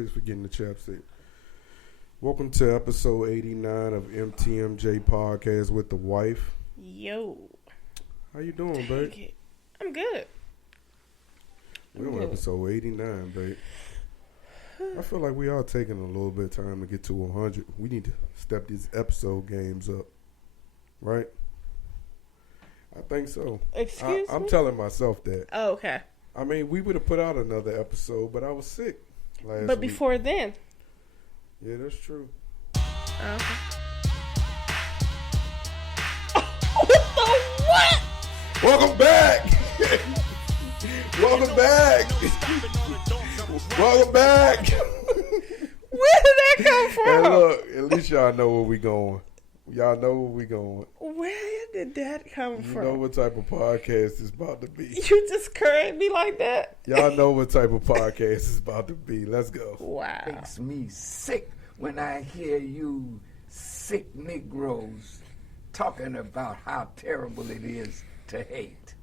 always forgetting the chapstick. Welcome to episode 89 of MTMJ Podcast with the wife. Yo. How you doing, babe? I'm good. We're on episode 89, babe. I feel like we are taking a little bit of time to get to 100. We need to step these episode games up, right? I think so. Excuse me? I'm telling myself that. Oh, okay. I mean, we would have put out another episode, but I was sick last week. But before then. Yeah, that's true. Okay. What? Welcome back! Welcome back! Welcome back! Where did that come from? Hey, look, at least y'all know where we going. Y'all know where we going. Where did that come from? You know what type of podcast it's about to be. You just correct me like that? Y'all know what type of podcast it's about to be. Let's go. Wow. Makes me sick when I hear you sick Negroes talking about how terrible it is to hate.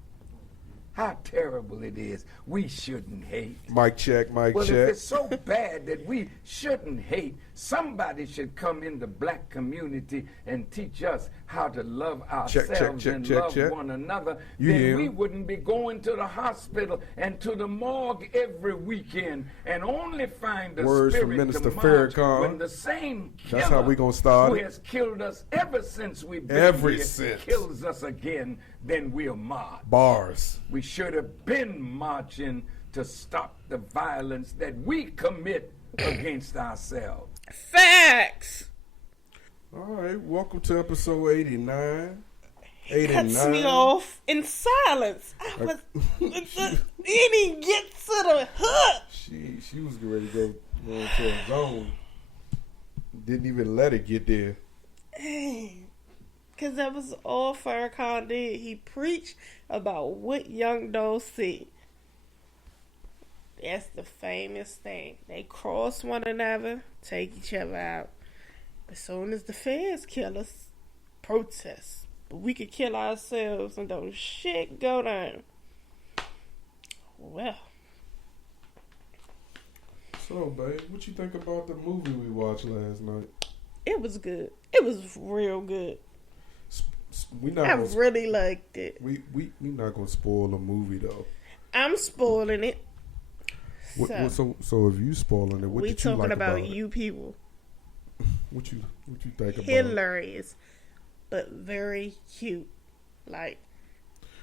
How terrible it is. We shouldn't hate. Mic check, mic Well, check. if it's so bad that we shouldn't hate, somebody should come in the black community and teach us how to love ourselves and love one another. Then we wouldn't be going to the hospital and to the morgue every weekend and only find the Words spirit from Minister to Farrakhan. when the same killer That's how we gonna start who it. has killed us ever since we've been Ever here since. kills us again, then we'll march. Bars. We should have been marching to stop the violence that we commit against ourselves. Facts. All right, welcome to episode 89. Cuts me off in silence. I was, it didn't get to the hook. She was getting ready to go into a zone. Didn't even let it get there. Because that was all Farrakhan did. He preached about what young dogs see. That's the famous thing. They cross one another, take each other out. As soon as the feds kill us, protest. But we could kill ourselves and don't shit go down. Well. So, babe, what you think about the movie we watched last night? It was good. It was real good. I really liked it. We not gonna spoil the movie though. I'm spoiling it. So if you spoiling it, what we did you like talking about it? you people. What you think about it? Hilarious, but very cute. Like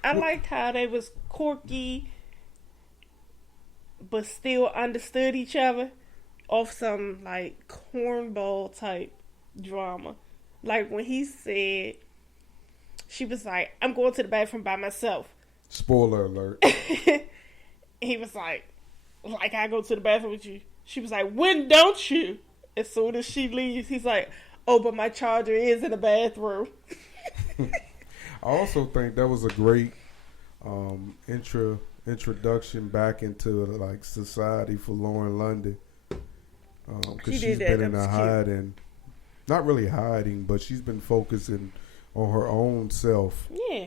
I liked how they was quirky, but still understood each other off some like cornball type drama. Like when he said, she was like, "I'm going to the bathroom by myself." Spoiler alert. He was like, I go to the bathroom with you. She was like, "When don't you?" As soon as she leaves, he's like, "Oh, but my charger is in the bathroom." I also think that was a great introduction back into like society for Lauren London, because she's been in a hiding, not really hiding, but she's been focusing on her own self. Yeah.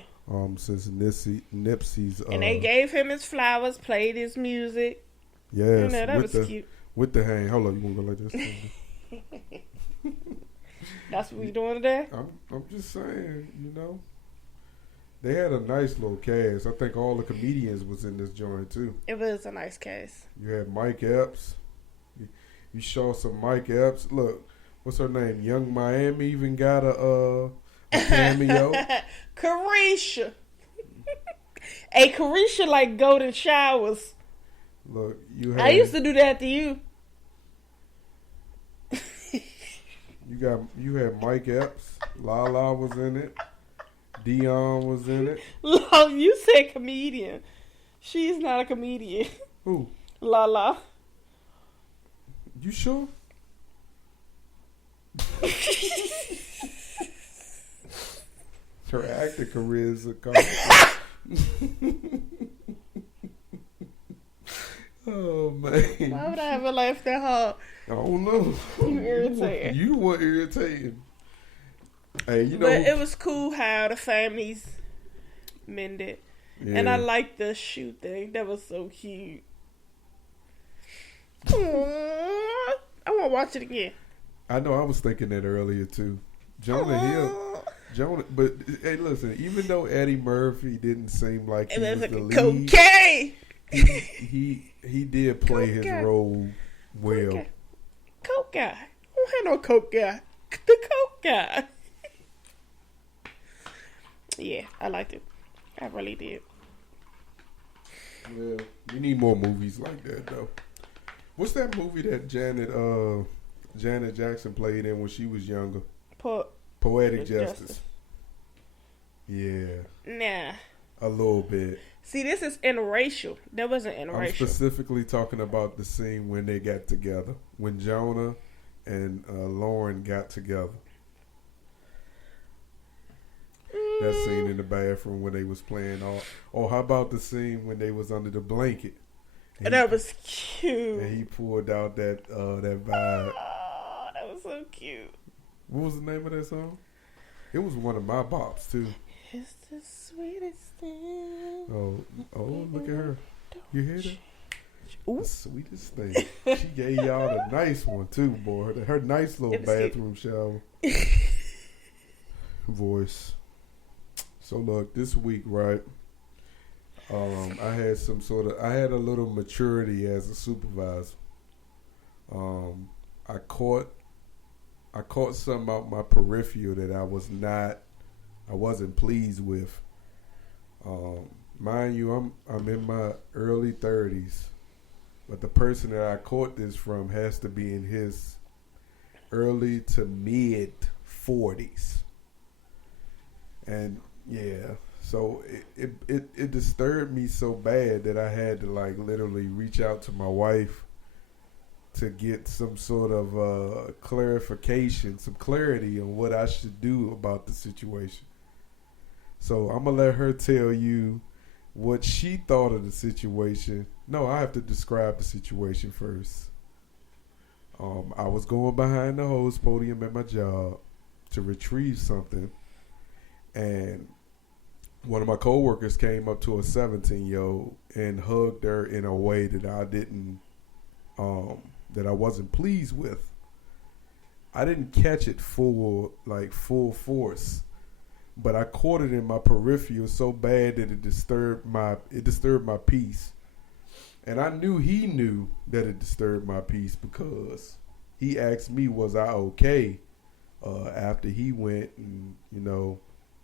Since Nipsey's. And they gave him his flowers, played his music. Yes. You know, that was cute. With the hang. Hold on, you want to go like this? That's what we doing today? I'm just saying, They had a nice little cast. I think all the comedians was in this joint too. It was a nice cast. You had Mike Epps. You saw some Mike Epps. Look, what's her name? Young Miami even got a cameo. Carisha. Hey, Carisha like golden showers. Look, I used to do that to you. You had Mike Epps. Lala was in it. Dion was in it. Lala, you said comedian. She's not a comedian. Who? Lala. You sure? Her acting career is a Oh, man. Why would I ever laugh that hard? I don't know. You irritating. You were irritating. Hey, But it was cool how the families mended. Yeah. And I liked the shoe thing. That was so cute. Aww. gonna watch it again. I know I was thinking that earlier too. Jonah Hill. But hey, listen. Even though Eddie Murphy didn't seem like he was the lead, cocaine. he did play his role well. Coke guy. I don't have no coke guy. The coke guy. Yeah, I liked it. I really did. Yeah, we need more movies like that though. What's that movie that Janet Jackson played in when she was younger? Poetic Justice. Yeah. Nah. A little bit. See, this is interracial. That wasn't interracial. I'm specifically talking about the scene when they got together. When Jonah and Lauren got together. That scene in the bathroom when they was playing. Or how about the scene when they was under the blanket? And that was cute. And he pulled out that vibe. Oh, that was so cute. What was the name of that song? It was one of my bops too. It's the sweetest thing. Oh, look at her. You hear that? Ooh. The sweetest thing. She gave y'all a nice one too, boy. Her nice little bathroom shower. Voice. So look, this week, right? I had a little maturity as a supervisor. I caught something out my peripheral that I wasn't pleased with. Mind you, I'm in my early 30s, but the person that I caught this from has to be in his early to mid 40s. And yeah, so it disturbed me so bad that I had to like literally reach out to my wife to get some sort of clarification, some clarity on what I should do about the situation. So I'm going to let her tell you what she thought of the situation. No, I have to describe the situation first. I was going behind the hose podium at my job to retrieve something, and one of my coworkers came up to a 17-year-old and hugged her in a way that I wasn't pleased with. I didn't catch it full force, but I caught it in my peripheral so bad that it disturbed my peace. And I knew he knew that it disturbed my peace because he asked me, was I okay, after he went and,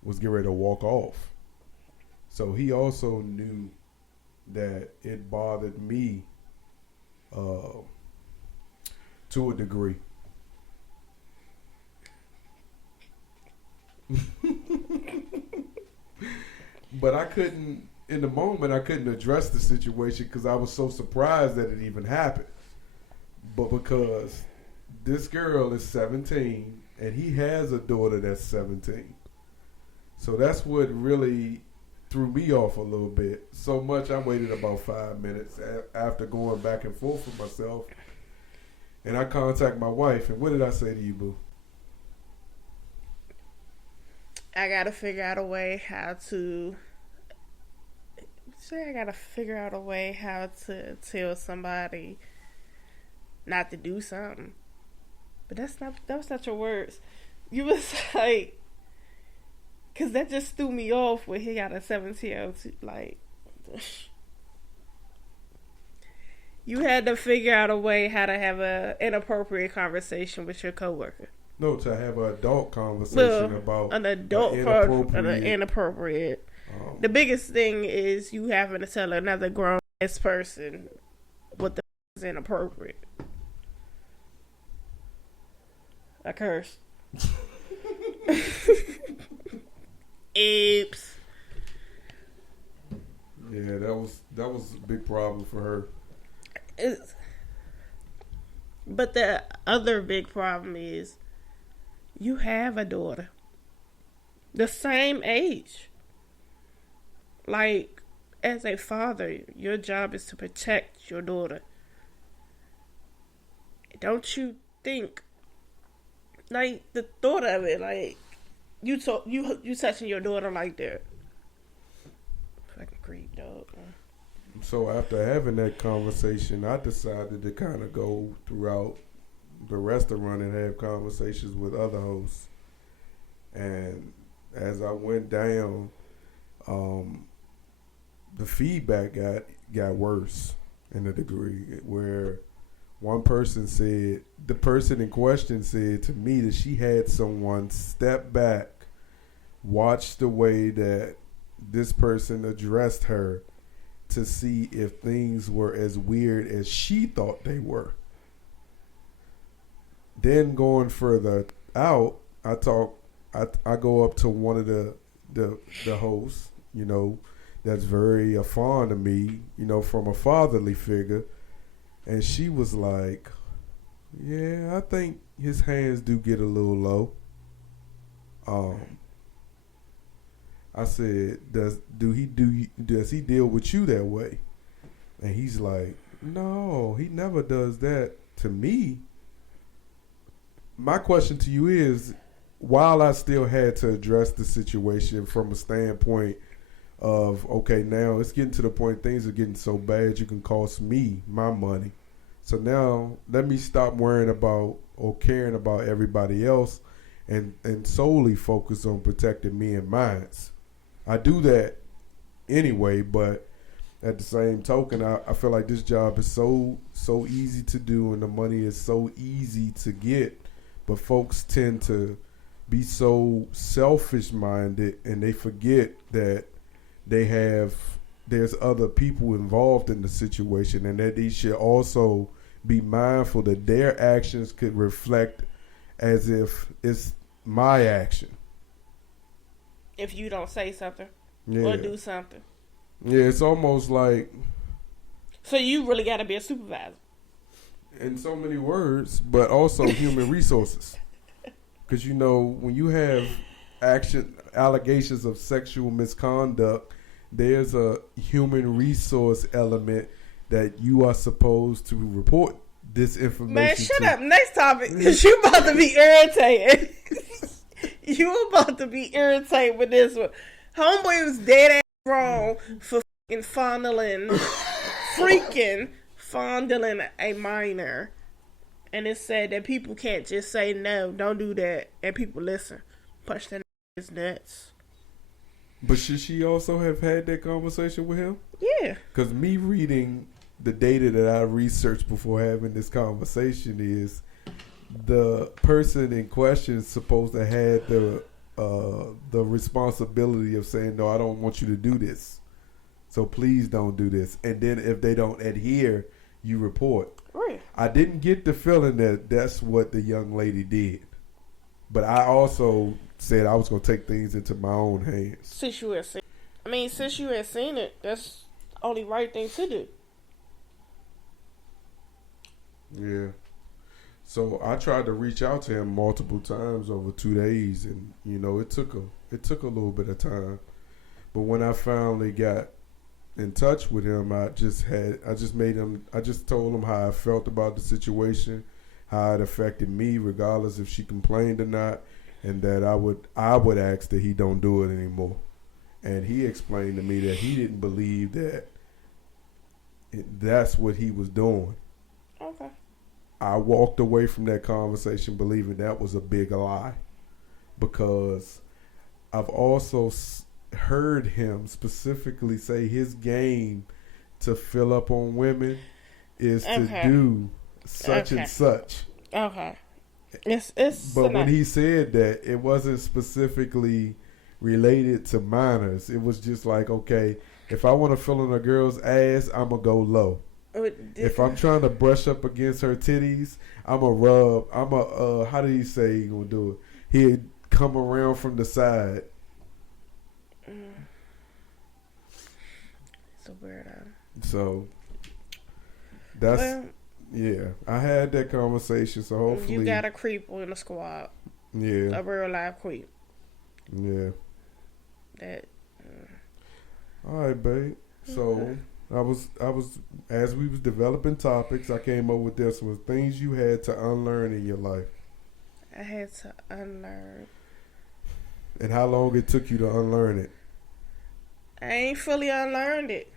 was getting ready to walk off. So he also knew that it bothered me to a degree. But I couldn't address the situation because I was so surprised that it even happened. But because this girl is 17 and he has a daughter that's 17. So that's what really threw me off a little bit. So much I waited about 5 minutes after going back and forth with myself. And I contacted my wife. And what did I say to you, boo? I gotta figure out a way how to tell somebody not to do something. But that was not your words. You was like, cause that just threw me off when he got a 17-year-old. Like, you had to figure out a way how to have an inappropriate conversation with your coworker. No, to have an adult conversation about an adult inappropriate. The biggest thing is you having to tell another grown ass person what the is inappropriate. I cursed. Oops. Yeah, that was a big problem for her. But the other big problem is you have a daughter the same age. Like, as a father, your job is to protect your daughter. Don't you think, like, the thought of it, like, you touching your daughter like that. Fucking creep, dog. So after having that conversation, I decided to kind of go throughout the restaurant and have conversations with other hosts. And as I went down, the feedback got worse in a degree where one person said, the person in question said to me that she had someone step back, watch the way that this person addressed her to see if things were as weird as she thought they were. Then going further out, I go up to one of the hosts, you know, that's very fond of me, you know, from a fatherly figure. And she was like, yeah, I think his hands do get a little low. I said, does he deal with you that way? And he's like, no, he never does that to me. My question to you is, while I still had to address the situation from a standpoint of, okay, now it's getting to the point things are getting so bad you can cost me my money. So now let me stop worrying about or caring about everybody else and solely focus on protecting me and mine. I do that anyway, but at the same token, I feel like this job is so easy to do and the money is so easy to get, but folks tend to be so selfish-minded and they forget that there's other people involved in the situation and that they should also be mindful that their actions could reflect as if it's my action. If you don't say something or do something. Yeah, it's almost like... So you really got to be a supervisor. In so many words, but also human resources. Because, you know, when you have allegations of sexual misconduct, there's a human resource element that you are supposed to report this information. Man, shut up. Next topic. Because you about to be irritated. You about to be irritated with this one. Homeboy was dead ass wrong for freaking fondling a minor. And it said that people can't just say no, don't do that, and people listen. Punch that his nuts. But should she also have had that conversation with him? Yeah. Because me reading the data that I researched before having this conversation is the person in question is supposed to have the responsibility of saying, no, I don't want you to do this. So please don't do this. And then if they don't adhere, you report. Right. I didn't get the feeling that that's what the young lady did. But I also said I was going to take things into my own hands. Since you had seen it, that's the only right thing to do. Yeah. So I tried to reach out to him multiple times over 2 days, and you know it took a little bit of time. But when I finally got in touch with him, I just told him how I felt about the situation, how it affected me, regardless if she complained or not, and that I would ask that he don't do it anymore. And he explained to me that he didn't believe that that's what he was doing. Okay. I walked away from that conversation believing that was a big lie, because I've also heard him specifically say his game to fill up on women is to do such and such. Okay. But when he said that, it wasn't specifically related to minors. It was just like, okay, if I want to fill in a girl's ass, I'm going to go low. If I'm trying to brush up against her titties, how did he say he gonna do it? He'd come around from the side. It's a weirdo. So yeah, I had that conversation, so hopefully you got a creep in the squad. Yeah. A real live creep. Yeah. That all right, babe. So I was as we was developing topics, I came up with this was things you had to unlearn in your life. I had to unlearn. And how long it took you to unlearn it? I ain't fully unlearned it.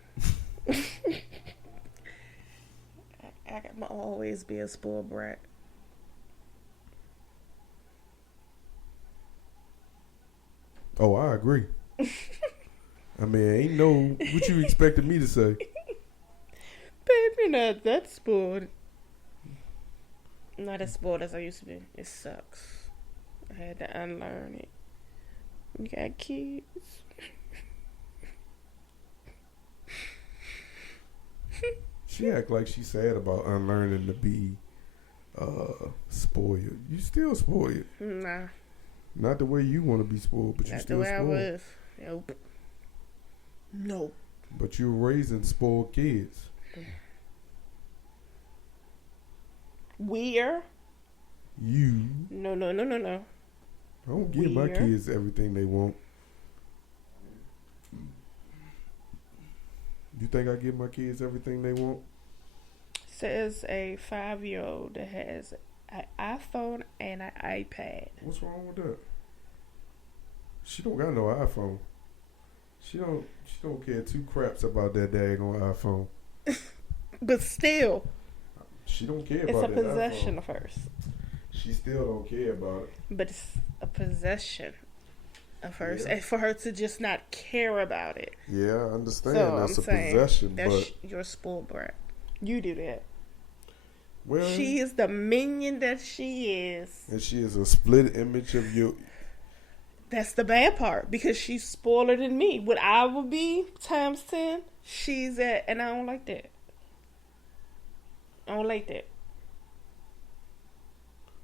I can always be a spoiled brat. Oh, I agree. I mean, ain't no what you expected me to say. Babe, you're not that spoiled. Not as spoiled as I used to be. It sucks. I had to unlearn it. You got kids. She act like she's sad about unlearning to be spoiled. You still spoiled. Nah. Not the way you want to be spoiled, but you still spoiled. Not the way I was. Nope. Nope. But you're raising spoiled kids. We're. You. No. I don't give my kids everything they want. You think I give my kids everything they want? Says a 5-year-old that has an iPhone and an iPad. What's wrong with that? She don't got no iPhone. She don't care two craps about that daggone iPhone. But still, she don't care about that. It's a possession of hers. She still don't care about it. But it's a possession of hers, and for her to just not care about it. Yeah, I understand. So that's a possession, that's your spoiled brat. You do that. Well, she is the minion that she is, and she is a split image of you. That's the bad part, because she's spoiler than me. What I would be times 10, she's at, and I don't like that. I don't like that.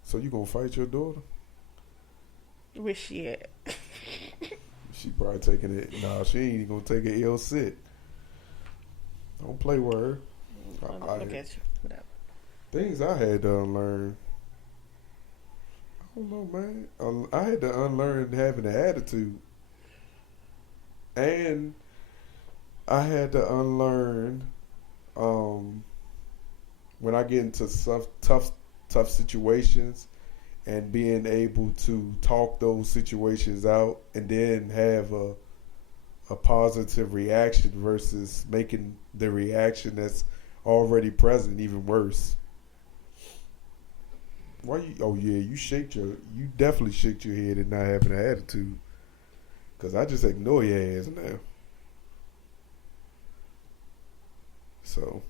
So you gonna fight your daughter? Where she at? She probably taking it. Nah, she ain't gonna take an ill sit. Don't play with her. Look at you. Whatever. Things I had to unlearn. I don't know, man. I had to unlearn having an attitude. And I had to unlearn when I get into tough situations and being able to talk those situations out and then have a positive reaction versus making the reaction that's already present even worse. Why you? Oh yeah, you definitely shook your head at not having an attitude. Cause I just ignore your ass now. So,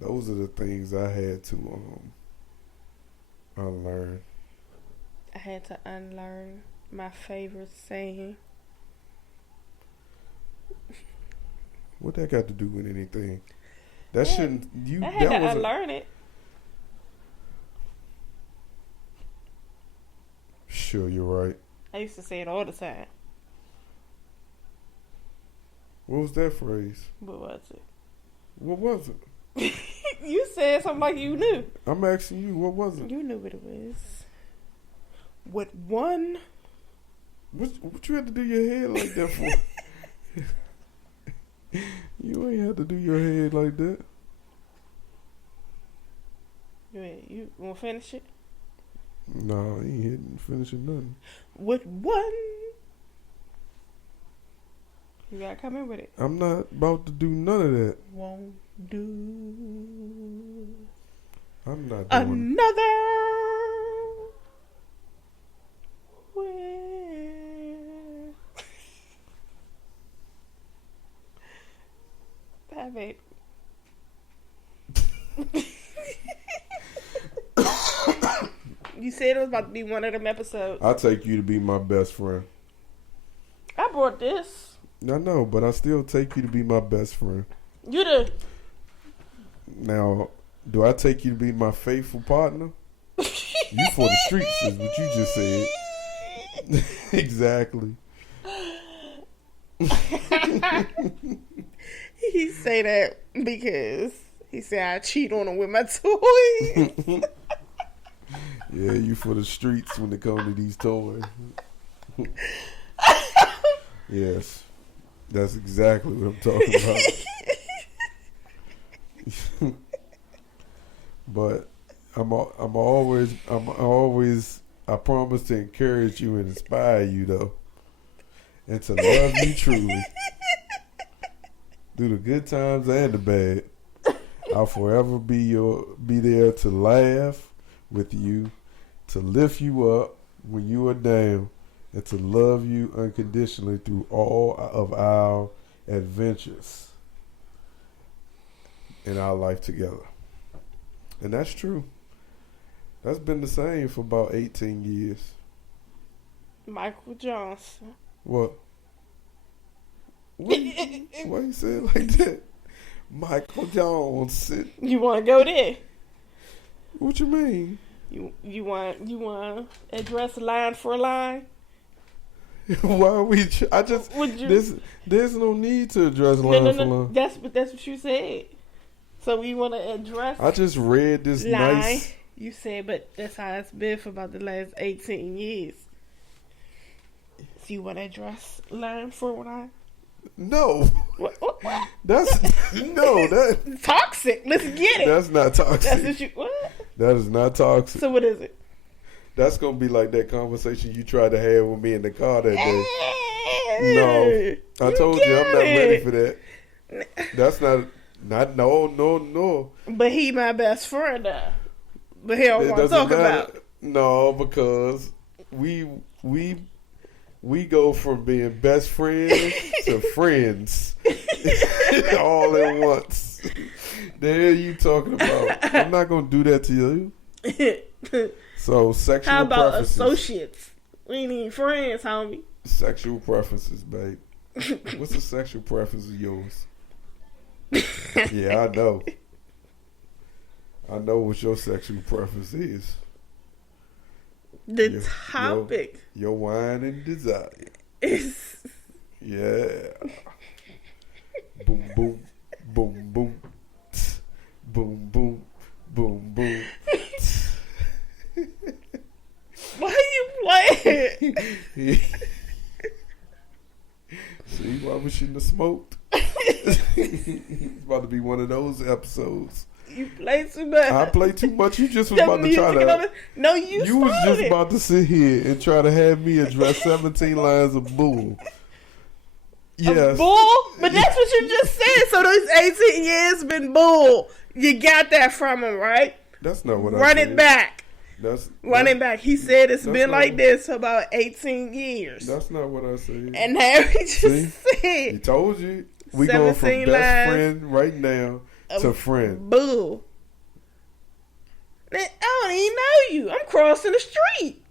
those are the things I had to unlearn. I had to unlearn my favorite saying. What that got to do with anything? That shouldn't you. I had to unlearn it. Sure, you're right. I used to say it all the time. What was that phrase? What was it? What was it? You said something like you knew. I'm asking you, what was it? You knew what it was. What one? What you had to do your head like that for? You ain't have to do your head like that. You want to finish it? No, I ain't hitting finishing nothing. What one? You gotta come in with it. I'm not about to do none of that. Won't do. I'm not doing another way. Bye, babe. You said it was about to be one of them episodes. I'll take you to be my best friend. I brought this. I know, but I still take you to be my best friend. You do. Now, do I take you to be my faithful partner? You for the streets is what you just said. Exactly. He say that because he said I cheat on him with my toys. Yeah, you for the streets when it comes to these toys. Yes. That's exactly what I'm talking about. But I promise to encourage you and inspire you though. And to love you truly. Through the good times and the bad. I'll forever be there to laugh with you, to lift you up when you are down, and to love you unconditionally through all of our adventures in our life together. And that's true. That's been the same for about 18 years. Michael Johnson. What? Why you say it like that? Michael Johnson. You want to go there? What you mean? You want to address line for line? Why are we? There's no need to address line for line. That's what you said. So we want to address. I just read this line. nice. You said, but that's how it's been for about the last 18 years. So you want to address line for line? No. What? That's that toxic. Let's get it. That's not toxic. That's what you what? That is not toxic. So what is it? That's gonna be like that conversation you tried to have with me in the car that day. No, I told you I'm not ready for that. That's not no. But he my best friend now. But he don't want to talk about it. No, because we go from being best friends to friends all at once. The hell you talking about? I'm not gonna do that to you. So sexual How about preferences. associates? We ain't even friends, homie. Sexual preferences, babe. What's the sexual preference of yours? Yeah, I know. I know what your sexual preference is. The topic. Your wine and desire. Is yeah. Boom, boom, boom, boom. Tss. Boom, boom, boom, boom. Why are you playing? See, why we shouldn't have smoked? It's about to be one of those episodes. You play too much. I play too much. You just was about to try to. No, you was just about to sit here and try to have me address 17 lines of bull. Yes. Bull? But that's what you just said. So those 18 years been bull. You got that from him, right? That's not what I said. Run it back. Run it back. He said it's been like this for about 18 years. That's not what I said. And now he just said. He told you. We going from best friend right now to friend. Bull. I don't even know you. I'm crossing the street.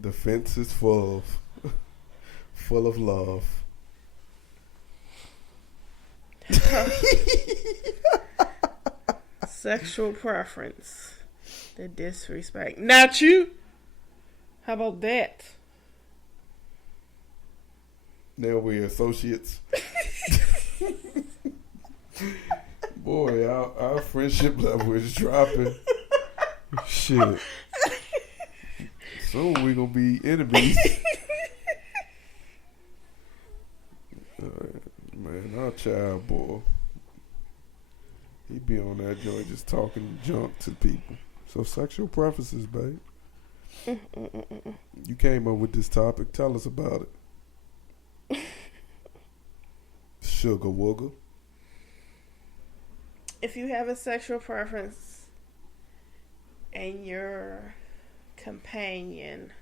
The fence is full of love. Sexual preference. The disrespect. Not you. How about that? Now we're associates. Boy, our friendship level is dropping. Shit. Soon we're gonna be enemies. Man, our child boy, he be on that joint just talking junk to people. So sexual preferences, babe. You came up with this topic. Tell us about it. Sugar wooger. If you have a sexual preference and your companion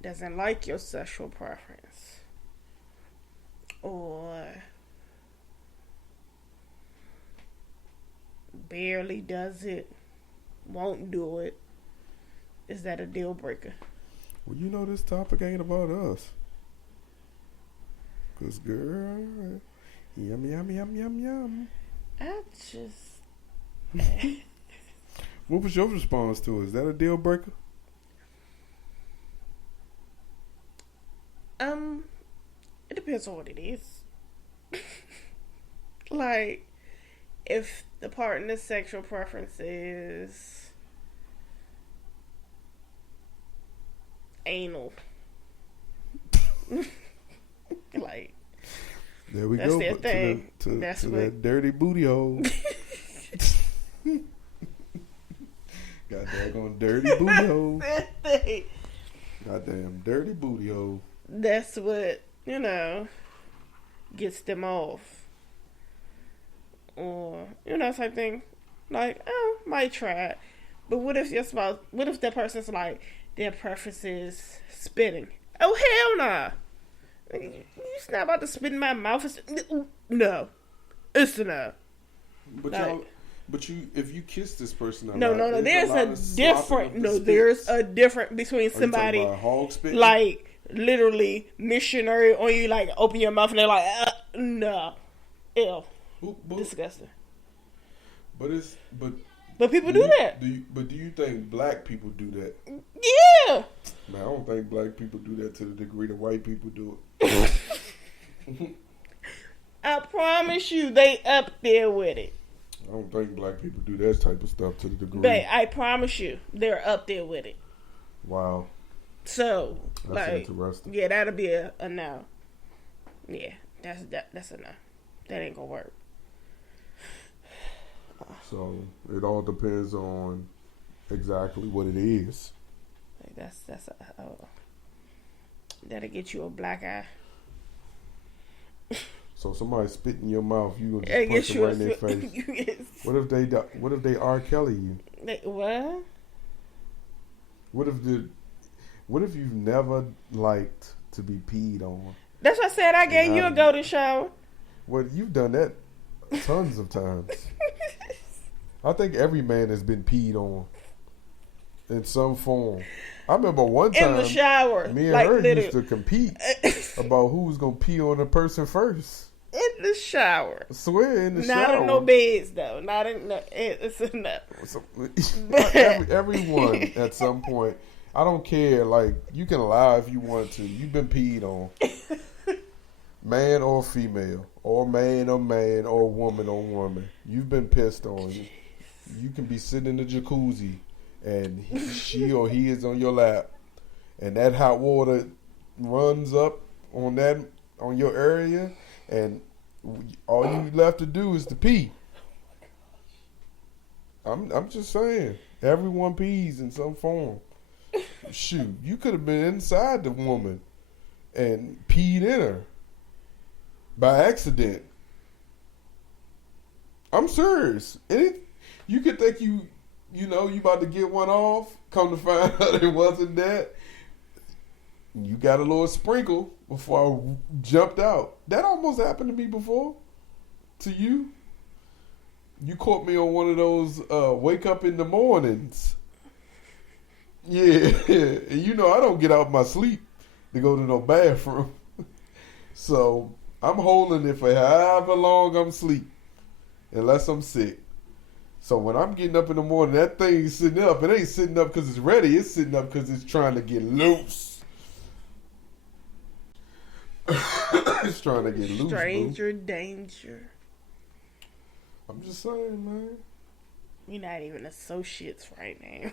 doesn't like your sexual preference or barely does it, won't do it, is that a deal breaker? Well, you know this topic ain't about us. 'Cause girl, yum, yum, yum, yum, yum. I just... What was your response to it? Is that a deal breaker? It depends on what it is. Like, if the partner's sexual preference is anal, like, there we that's go. Their thing. To that's to what... that dirty booty hole. Got daggone dirty booty hole. Goddamn dirty booty hole. That's what, gets them off. Or, type thing. Like, might try it. But what if your spouse? What if that person's like their preference is spitting? Oh hell nah! You not about to spit in my mouth? No, it's a no. But like, if you kiss this person, no. There's a different. No, there's a difference between somebody hog spitting? Like literally missionary on you, like open your mouth and they're like, no, ew, disgusting. But people do that. Do you think black people do that? Yeah. Man, I don't think black people do that to the degree that white people do it. I promise you, they up there with it. I don't think black people do that type of stuff to the degree. But I promise you, they're up there with it. Wow. So, that's interesting. Yeah, that'll be a no. Yeah, that's a no. That ain't gonna work. So it all depends on exactly what it is. Like that'll get you a black eye. So somebody spit in your mouth, you gonna just punch them right in their face. Yes. What if they R. Kelly you? What? What if you've never liked to be peed on? That's what I said. I gave you a golden shower. Well, you've done that tons of times. I think every man has been peed on in some form. I remember one time in the shower. Me and her used to compete about who was gonna pee on a person first. In the shower. I swear, in the shower. Not in no beds though. Not in no. It's enough. Everyone at some point. I don't care. Like, you can lie if you want to. You've been peed on. Man or female. Or man, or woman. You've been pissed on. You can be sitting in the jacuzzi and she or he is on your lap. And that hot water runs up on your area. And all you left to do is to pee. I'm just saying. Everyone pees in some form. Shoot, you could have been inside the woman and peed in her by accident. I'm serious. You could think you about to get one off. Come to find out it wasn't that. You got a little sprinkle before I jumped out. That almost happened to me before. To you. You caught me on one of those wake up in the mornings. Yeah, and I don't get out my sleep to go to no bathroom. So I'm holding it for however long I'm asleep, unless I'm sick. So when I'm getting up in the morning, that thing's sitting up. It ain't sitting up because it's ready. It's sitting up because it's trying to get loose. It's trying to get loose. Stranger danger. I'm just saying, man. We're not even associates right now.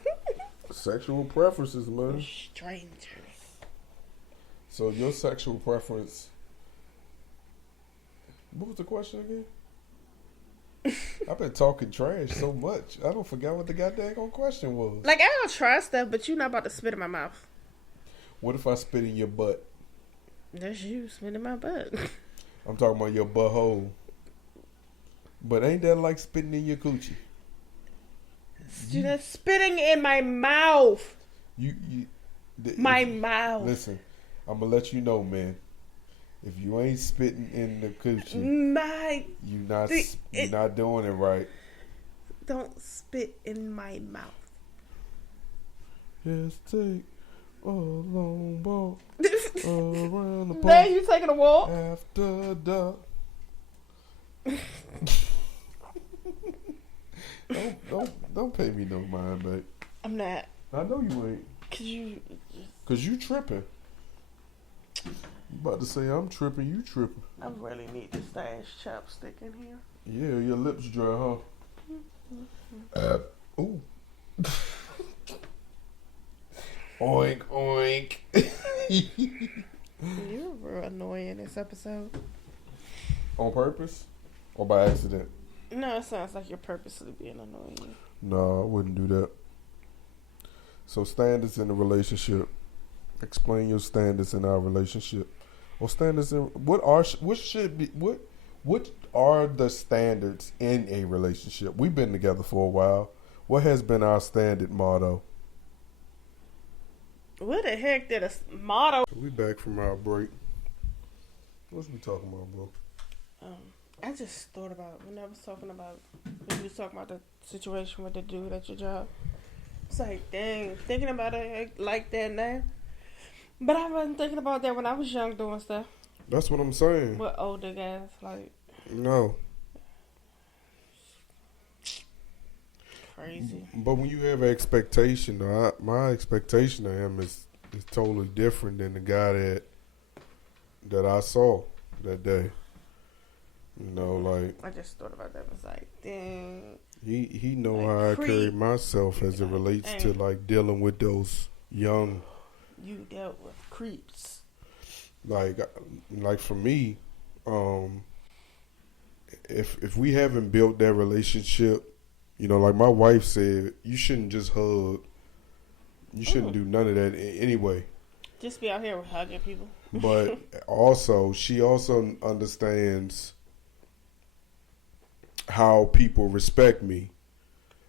Sexual preferences, man. Strangers. So your sexual preference. What was the question again? I've been talking trash so much. I don't forget what the goddamn question was. Like, I don't try stuff, but you're not about to spit in my mouth. What if I spit in your butt? That's you spit in my butt. I'm talking about your butthole. But ain't that like spitting in your coochie? Dude, that's spitting in my mouth. My mouth. Listen, I'm gonna let you know, man. If you ain't spitting in the coochie, you're not doing it right. Don't spit in my mouth. Just take a long walk around the park. There, you taking a walk after dark. Don't pay me no mind, babe. I'm not. I know you ain't. Cause you tripping. You about to say I'm tripping, you tripping. I really need to stash chopstick in here. Yeah, your lips dry, huh? Ooh. Oink, oink. You're real annoying this episode. On purpose? Or by accident? No, it sounds like you're purposely being annoying. No, I wouldn't do that. So standards in a relationship. Explain your standards in our relationship. Or standards in what are the standards in a relationship? We've been together for a while. what has been our standard motto? What the heck did a motto? We back from our break. What's we talking about, bro? I just thought about when I was talking about when you was talking about the situation with the dude at your job. It's like, dang, thinking about it like that now. But I wasn't thinking about that when I was young doing stuff. That's what I'm saying. With older guys, like. No. Crazy. But when you have an expectation, my expectation of him is totally different than the guy that I saw that day. You know, like I just thought about that. It was like, dang. He know like how I carry myself as it relates dang. to like dealing with those young. You dealt with creeps. Like for me, if we haven't built that relationship. You know, like my wife said, you shouldn't just hug. You shouldn't do none of that anyway. Just be out here hugging people. But also, she also understands how people respect me.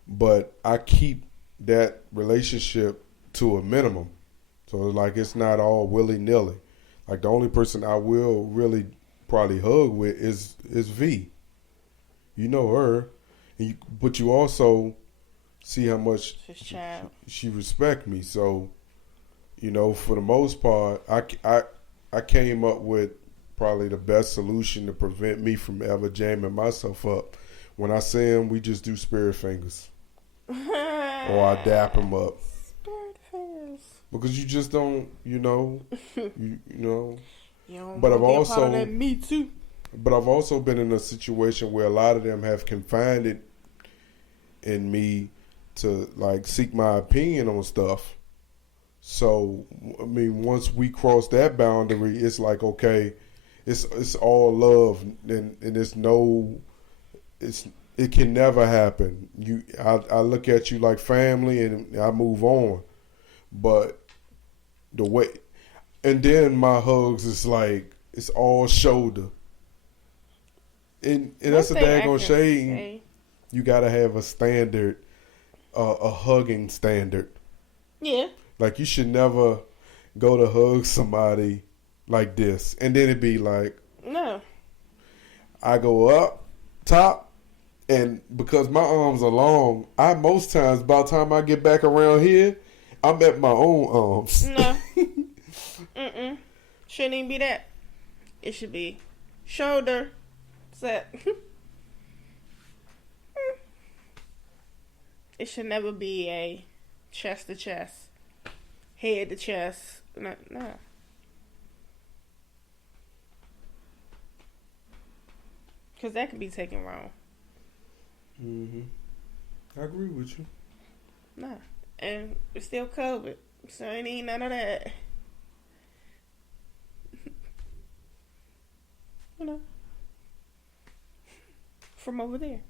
But I keep that relationship to a minimum. So, like, it's not all willy-nilly. Like, the only person I will really probably hug with is V. You know her. But you also see how much she respect me. So, you know, for the most part, I came up with probably the best solution to prevent me from ever jamming myself up. When I see him, we just do spirit fingers, or I dap him up. Spirit fingers. Because you just don't, you know, you know. You don't but I've also part of that me too. But I've also been in a situation where a lot of them have confided in me to like seek my opinion on stuff. So I mean, once we cross that boundary, it's like okay, it's all love, and it can never happen. I look at you like family, and I move on. But the way, and then my hugs is like it's all shoulder. And that's a daggone shame. You gotta have a standard, a hugging standard. Yeah. Like you should never go to hug somebody like this, and then it'd be like, no. I go up top, and because my arms are long, most times by the time I get back around here, I'm at my own arms. No. Shouldn't even be that. It should be shoulder. Set. It should never be a chest to chest, head to chest. No. Because that can be taken wrong. I agree with you. Nah. And it's still COVID, so it ain't none of that. You know. From over there.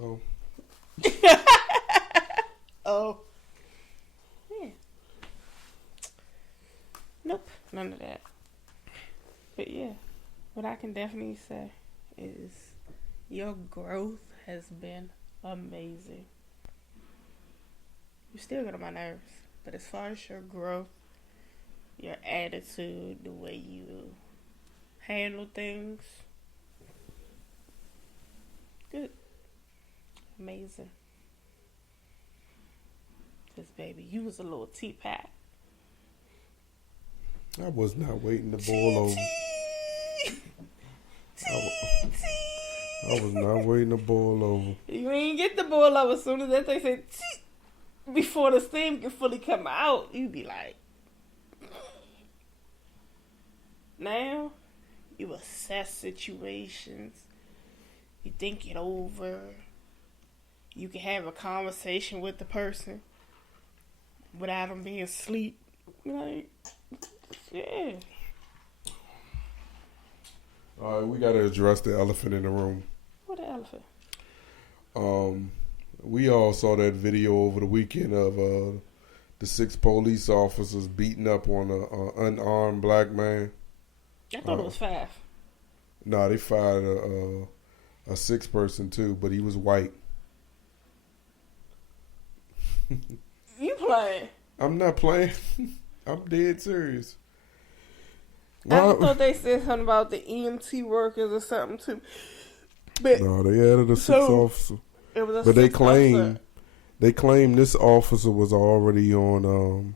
Oh. Oh. Yeah. Nope. None of that. But yeah. What I can definitely say is your growth has been amazing. You still get on my nerves. But as far as your growth, your attitude, the way you handle things, good. Amazing. Because, baby, you was a little teapot. I was not waiting to boil over. I was not waiting to boil over. You ain't get the boil over as soon as that thing said before the steam can fully come out. You be like, now you assess situations. You think it over. You can have a conversation with the person without them being asleep. Like, yeah. All right, we got to address the elephant in the room. What the elephant? We all saw that video over the weekend of the 6 police officers beating up on an unarmed black man. I thought it was 5. No, they fired a 6th person too, but he was white. You playing? I'm not playing. I'm dead serious. I thought they said something about the EMT workers or something too. But no, they added a sixth officer. It was a but they claim this officer was already on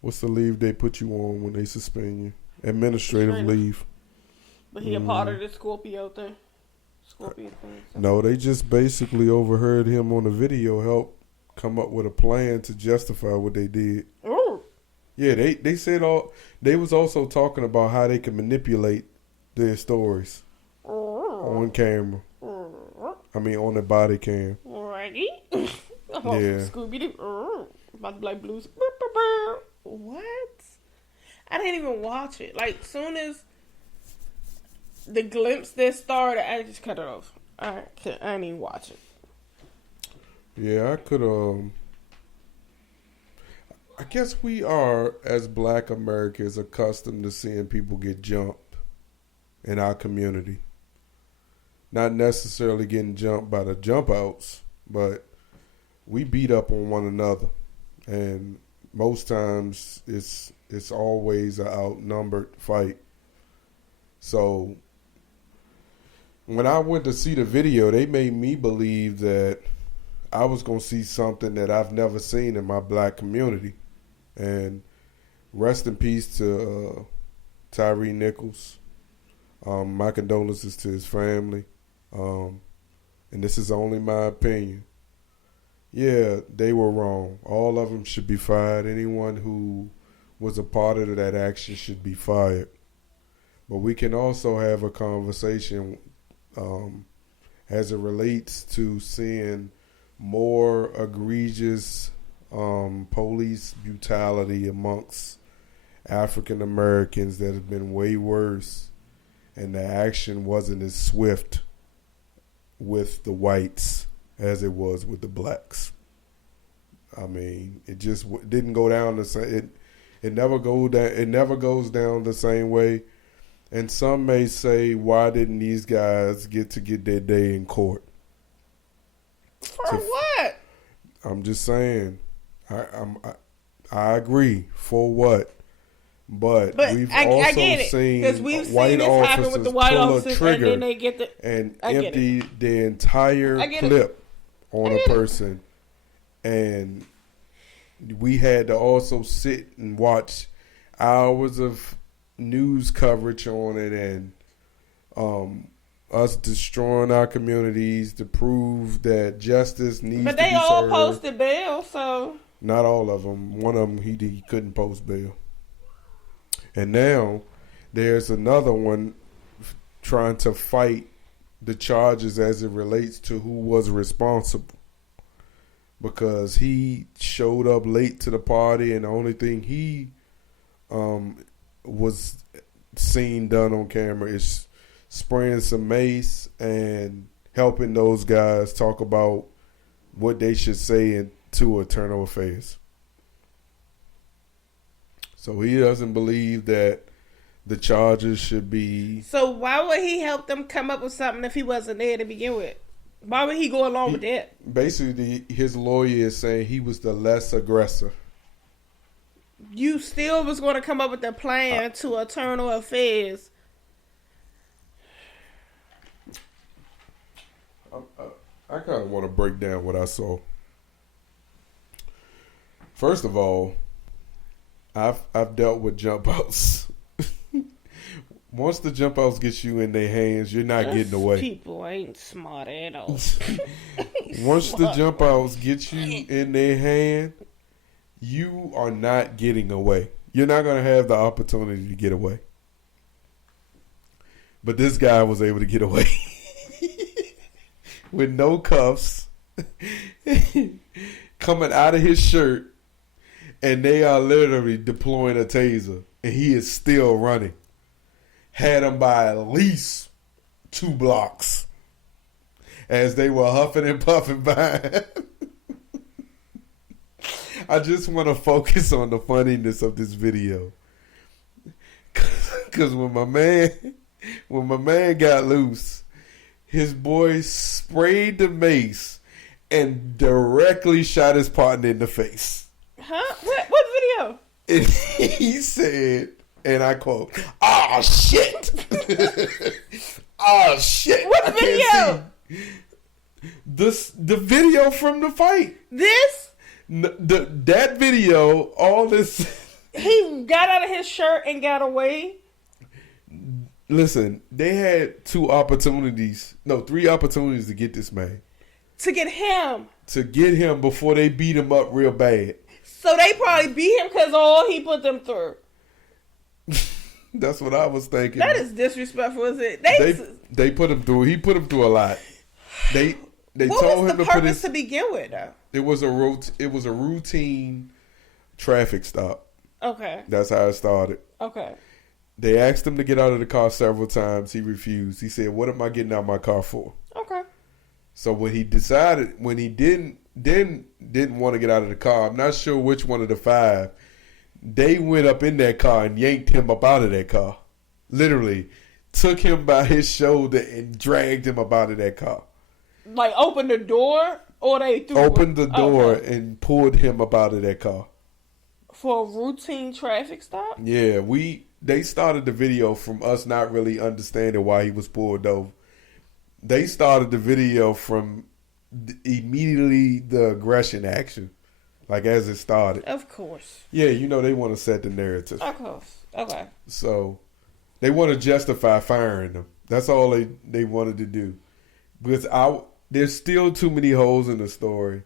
what's the leave they put you on when they suspend you? Administrative leave. But he a part of the Scorpio thing. No, they just basically overheard him on the video help come up with a plan to justify what they did. Ooh. Yeah, they said they was also talking about how they can manipulate their stories on camera. I mean, on the body cam. Ready? Yeah. Scooby-Doo. About to play blues. What? I didn't even watch it. Like, soon as the glimpse that started, I just cut it off. I didn't even watch it. Yeah, I could, I guess we are, as Black Americans, accustomed to seeing people get jumped in our community. Not necessarily getting jumped by the jump outs, but we beat up on one another. And most times it's always an outnumbered fight. So when I went to see the video, they made me believe that I was going to see something that I've never seen in my Black community. And rest in peace to Tyre Nichols. My condolences to his family. And this is only my opinion. Yeah, they were wrong. All of them should be fired. Anyone who was a part of that action should be fired. But we can also have a conversation as it relates to seeing more egregious police brutality amongst African Americans that have been way worse, and the action wasn't as swift with the whites as it was with the blacks. I mean, it just didn't go down the same. It never goes down the same way. And some may say, why didn't these guys get their day in court? For what? I'm just saying. I agree. For what? But we've also seen white officers pull a trigger and empty the entire clip on a person. And we had to also sit and watch hours of news coverage on it, and us destroying our communities to prove that justice needs to be served. But they all posted bail, so... Not all of them. One of them, he couldn't post bail. And now there's another one trying to fight the charges as it relates to who was responsible. Because he showed up late to the party, and the only thing he was seen done on camera is spraying some mace and helping those guys talk about what they should say to internal affairs. So he doesn't believe that the charges should be... So why would he help them come up with something if he wasn't there to begin with? Why would he go along with that? Basically, his lawyer is saying he was the less aggressor. You still was going to come up with a plan to internal affairs. I kind of want to break down what I saw. First of all, I've dealt with jump outs. Once the jump outs get you in their hands, you're not getting away. People ain't smart at all. Once the jump outs get you in their hand, you are not getting away. You're not going to have the opportunity to get away. But this guy was able to get away with no cuffs, coming out of his shirt, and they are literally deploying a taser, and he is still running. Had him by at least 2 blocks as they were huffing and puffing by. I just want to focus on the funniness of this video. Because when my man got loose, his boy sprayed the mace and directly shot his partner in the face. Huh? What video? And he said, and I quote, "Oh shit! Oh shit! What video? The video from the fight. This? That video. All this. He got out of his shirt and got away. Listen, they had 3 opportunities to get this man. To get him before they beat him up real bad. So they probably beat him because all he put them through. That's what I was thinking. That is disrespectful, is it? They put him through. He put him through a lot. They what told was him the to purpose to begin with, though? It was a routine traffic stop. Okay. That's how it started. Okay. They asked him to get out of the car several times. He refused. He said, "What am I getting out of my car for?" Okay. So when he didn't want to get out of the car, I'm not sure which one of the 5, they went up in that car and yanked him up out of that car. Literally took him by his shoulder and dragged him up out of that car. Like opened the door, or they opened the door and pulled him up out of that car. For a routine traffic stop? Yeah, they started the video from us not really understanding why he was pulled over. They started the video from immediately the aggression action, like as it started. Of course. Yeah, they want to set the narrative. Of course. Okay. So they want to justify firing them. That's all they wanted to do. Because there's still too many holes in the story.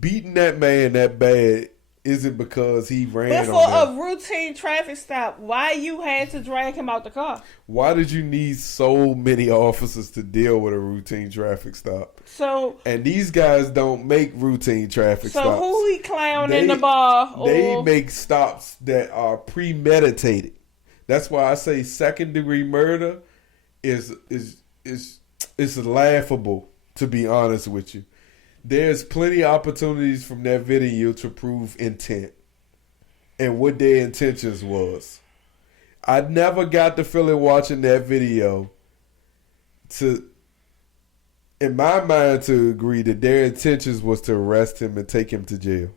Beating that man that bad isn't because he ran but for a routine traffic stop, why you had to drag him out the car? Why did you need so many officers to deal with a routine traffic stop? And these guys don't make routine traffic stops. So who he clown in the bar? They make stops that are premeditated. That's why I say second-degree murder is laughable, to be honest with you. There's plenty of opportunities from that video to prove intent and what their intentions was. I never got the feeling watching that video in my mind, to agree that their intentions was to arrest him and take him to jail.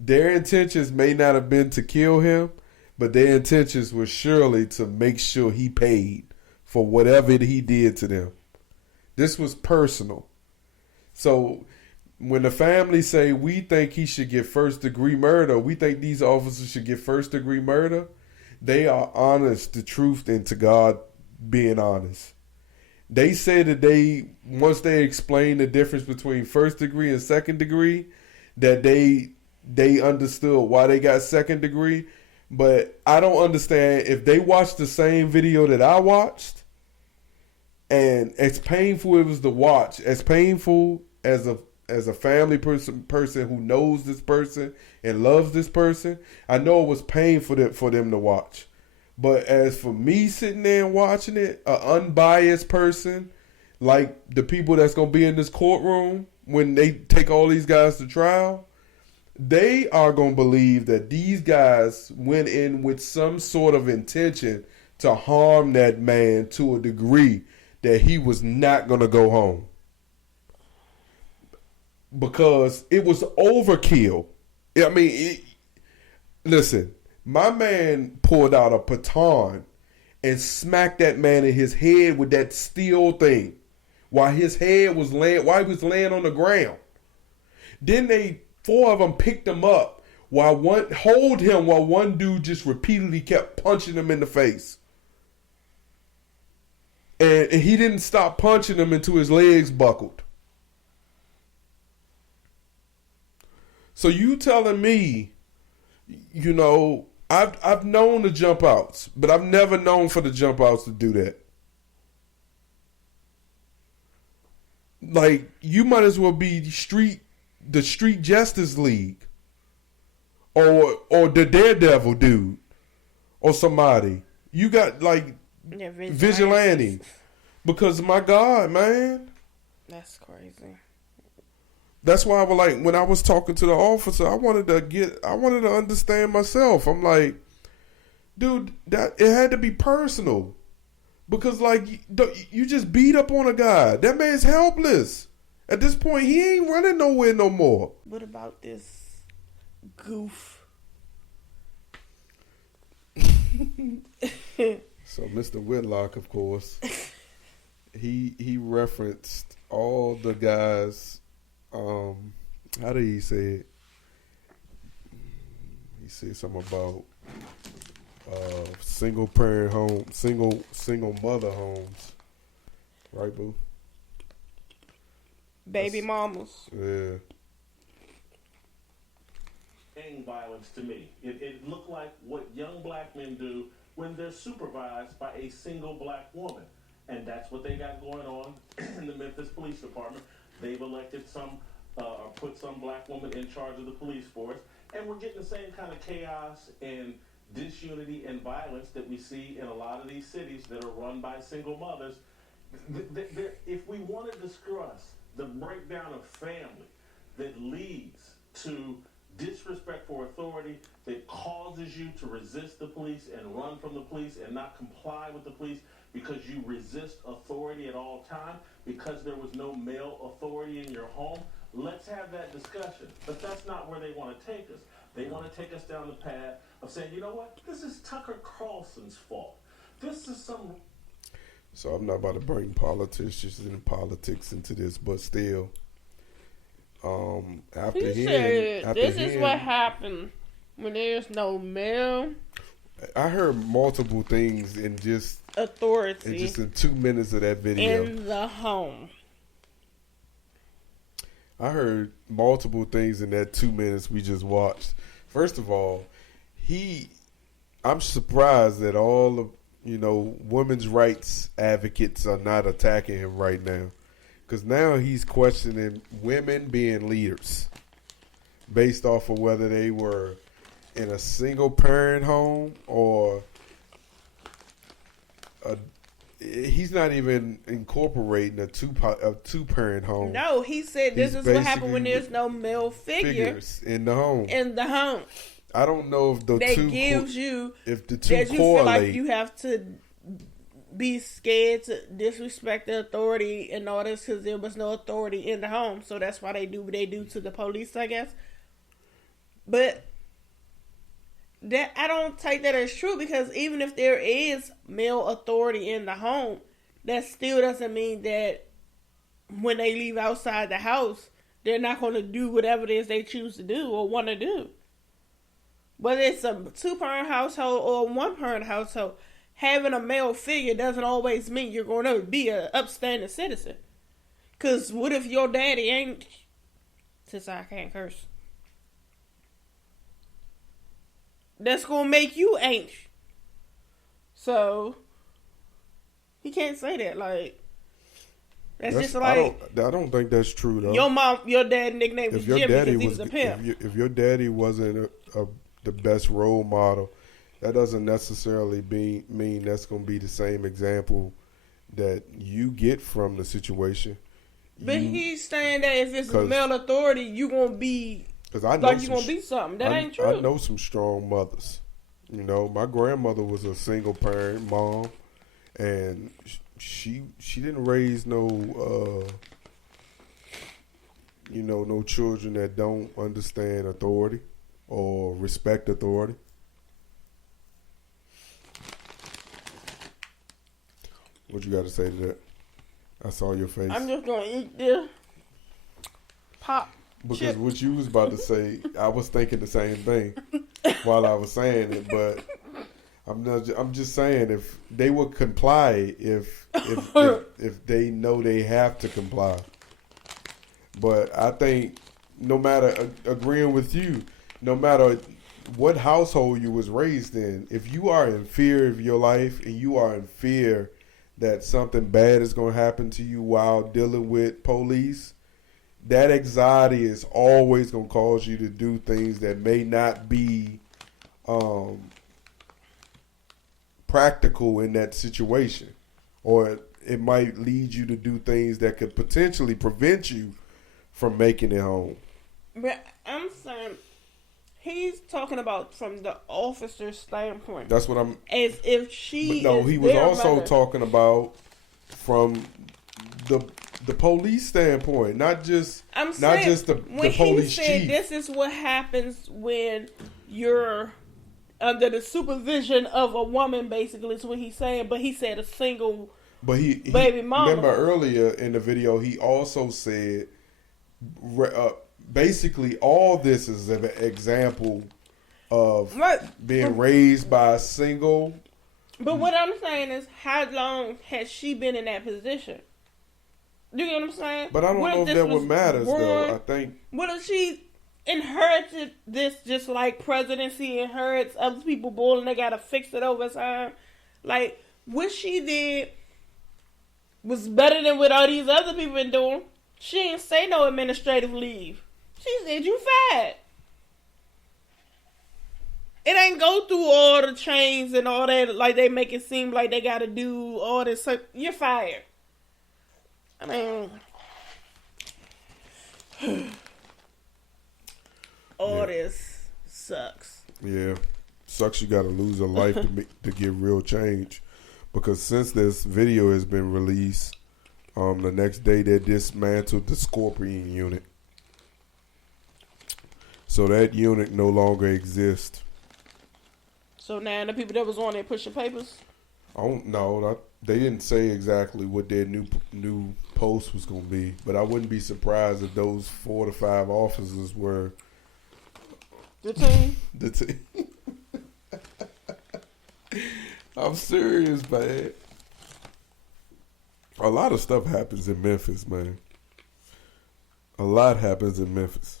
Their intentions may not have been to kill him, but their intentions were surely to make sure he paid for whatever he did to them. This was personal. So when the family say we think he should get first-degree murder, we think these officers should get first-degree murder, they are honest to truth and to God being honest. They say that once they explain the difference between first-degree and second-degree, that they understood why they got second-degree. But I don't understand if they watched the same video that I watched, and as painful it was to watch, as painful as a family person who knows this person and loves this person, I know it was painful for them to watch. But as for me sitting there and watching it, an unbiased person, like the people that's going to be in this courtroom when they take all these guys to trial, they are going to believe that these guys went in with some sort of intention to harm that man to a degree that he was not going to go home. Because it was overkill. I mean, listen, my man pulled out a baton and smacked that man in his head with that steel thing while his head was laying on the ground. Then 4 of them picked him up while one dude just repeatedly kept punching him in the face. And he didn't stop punching him until his legs buckled. So you telling me, I've known the jump outs, but I've never known for the jump outs to do that. Like, you might as well be the Street Justice League, or the Daredevil dude, or somebody. You got vigilante, because my God, man, that's crazy. That's why when I was talking to the officer, I wanted to understand myself. I'm like, dude, that it had to be personal, because you just beat up on a guy. That man's helpless. At this point, he ain't running nowhere no more. What about this goof? So Mr. Whitlock, of course, he referenced all the guys. How did he say it? He said something about single parent home, single mother homes, right, boo? Baby mamas. Yeah. Gang violence to me. It looked like what young black men do when they're supervised by a single black woman. And that's what they got going on in the Memphis Police Department. They've elected or put some black woman in charge of the police force. And we're getting the same kind of chaos and disunity and violence that we see in a lot of these cities that are run by single mothers. If we want to discuss the breakdown of family that leads to disrespect for authority, that causes you to resist the police and run from the police and not comply with the police because you resist authority at all times, because there was no male authority in your home, let's have that discussion. But that's not where they want to take us. They want to take us down the path of saying, you know what, this is Tucker Carlson's fault. This is some... So I'm not about to bring politicians and politics into this, but still, this is what happened when there's no male. I heard multiple things in just authority. In 2 minutes of that video. In the home. I heard multiple things in that 2 minutes we just watched. First of all, I'm surprised that all of, women's rights advocates are not attacking him right now. Because now he's questioning women being leaders based off of whether they were in a single parent home or he's not even incorporating a two parent home. No, he said this is what happened when there's no male figures in the home. I don't know if the two feel like you have to be scared to disrespect the authority and all this because there was no authority in the home, so that's why they do what they do to the police, I guess. But that I don't take that as true, because even if there is male authority in the home, that still doesn't mean that when they leave outside the house, they're not going to do whatever it is they choose to do or want to do. Whether it's a 2-parent household or 1-parent household, having a male figure doesn't always mean you're going to be an upstanding citizen. Because what if your daddy ain't... Since I can't curse. That's going to make you ain't. So, he can't say that. Like, that's just like... I don't think that's true, though. Your dad nickname was Jimmy because he was a pimp. If your daddy wasn't the best role model, that doesn't necessarily mean that's going to be the same example that you get from the situation. But he's saying that if it's a male authority, you're going to be you're going to be something. That ain't true. I know some strong mothers. My grandmother was a single parent mom, and she didn't raise no children that don't understand authority or respect authority. What you got to say to that? I saw your face. I'm just going to eat this pop because chip. What you was about to say, I was thinking the same thing while I was saying it, but I'm just saying if they would comply if they know they have to comply. But I think no matter agreeing with you, no matter what household you was raised in, if you are in fear of your life and you are in fear that something bad is going to happen to you while dealing with police, that anxiety is always going to cause you to do things that may not be practical in that situation. Or it might lead you to do things that could potentially prevent you from making it home. But I'm saying, he's talking about from the officer's standpoint. That's what I'm... As if she he was also talking about from the the police standpoint, not just the police when he said chief. This is what happens when you're under the supervision of a woman. Basically, is what he's saying. But he said a single. But he baby mama. Remember earlier in the video, he also said, basically, all this is an example of being raised by a single. But what I'm saying is, how long has she been in that position? You get what I'm saying? But I don't know if that what matters, though. I think. What if she inherited this just like presidency inherits other people bull and they got to fix it over time? Like, what she did was better than what all these other people been doing. She didn't say no administrative leave. She said, you fired. It ain't go through all the chains and all that, like they make it seem like they got to do all this. You're fired. I mean, this sucks. Yeah. Sucks you got to lose a life to get real change. Because since this video has been released, the next day they dismantled the Scorpion unit. So that unit no longer exists. So now the people that was on there pushing papers? I don't know. They didn't say exactly what their new post was going to be. But I wouldn't be surprised if those 4 to 5 officers were... The team? The team. I'm serious, man. A lot of stuff happens in Memphis, man. A lot happens in Memphis.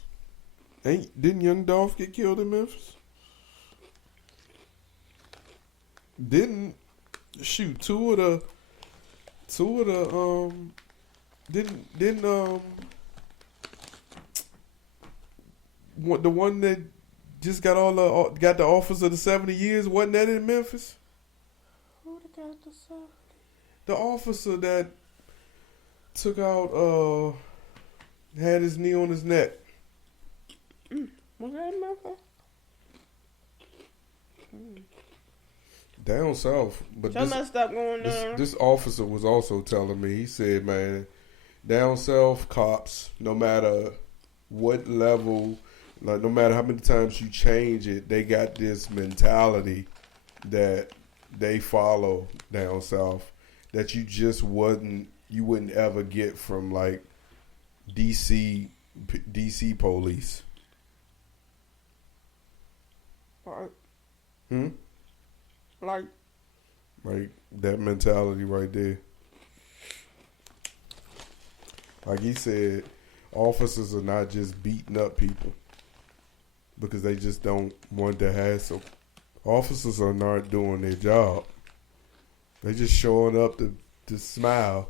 Didn't Young Dolph get killed in Memphis? Didn't the one that just got got the office of the 70 years, wasn't that in Memphis? Who got the 70? The officer that took out had his knee on his neck. Was that in Memphis? Down south, but so much stuff going on. This officer was also telling me. He said, "Man, down south cops, no matter what level, like no matter how many times you change it, they got this mentality that they follow down south that you wouldn't ever get from like DC police." Right. Like that mentality right there. Like he said, officers are not just beating up people because they just don't want to hassle. Officers are not doing their job. They just showing up to smile.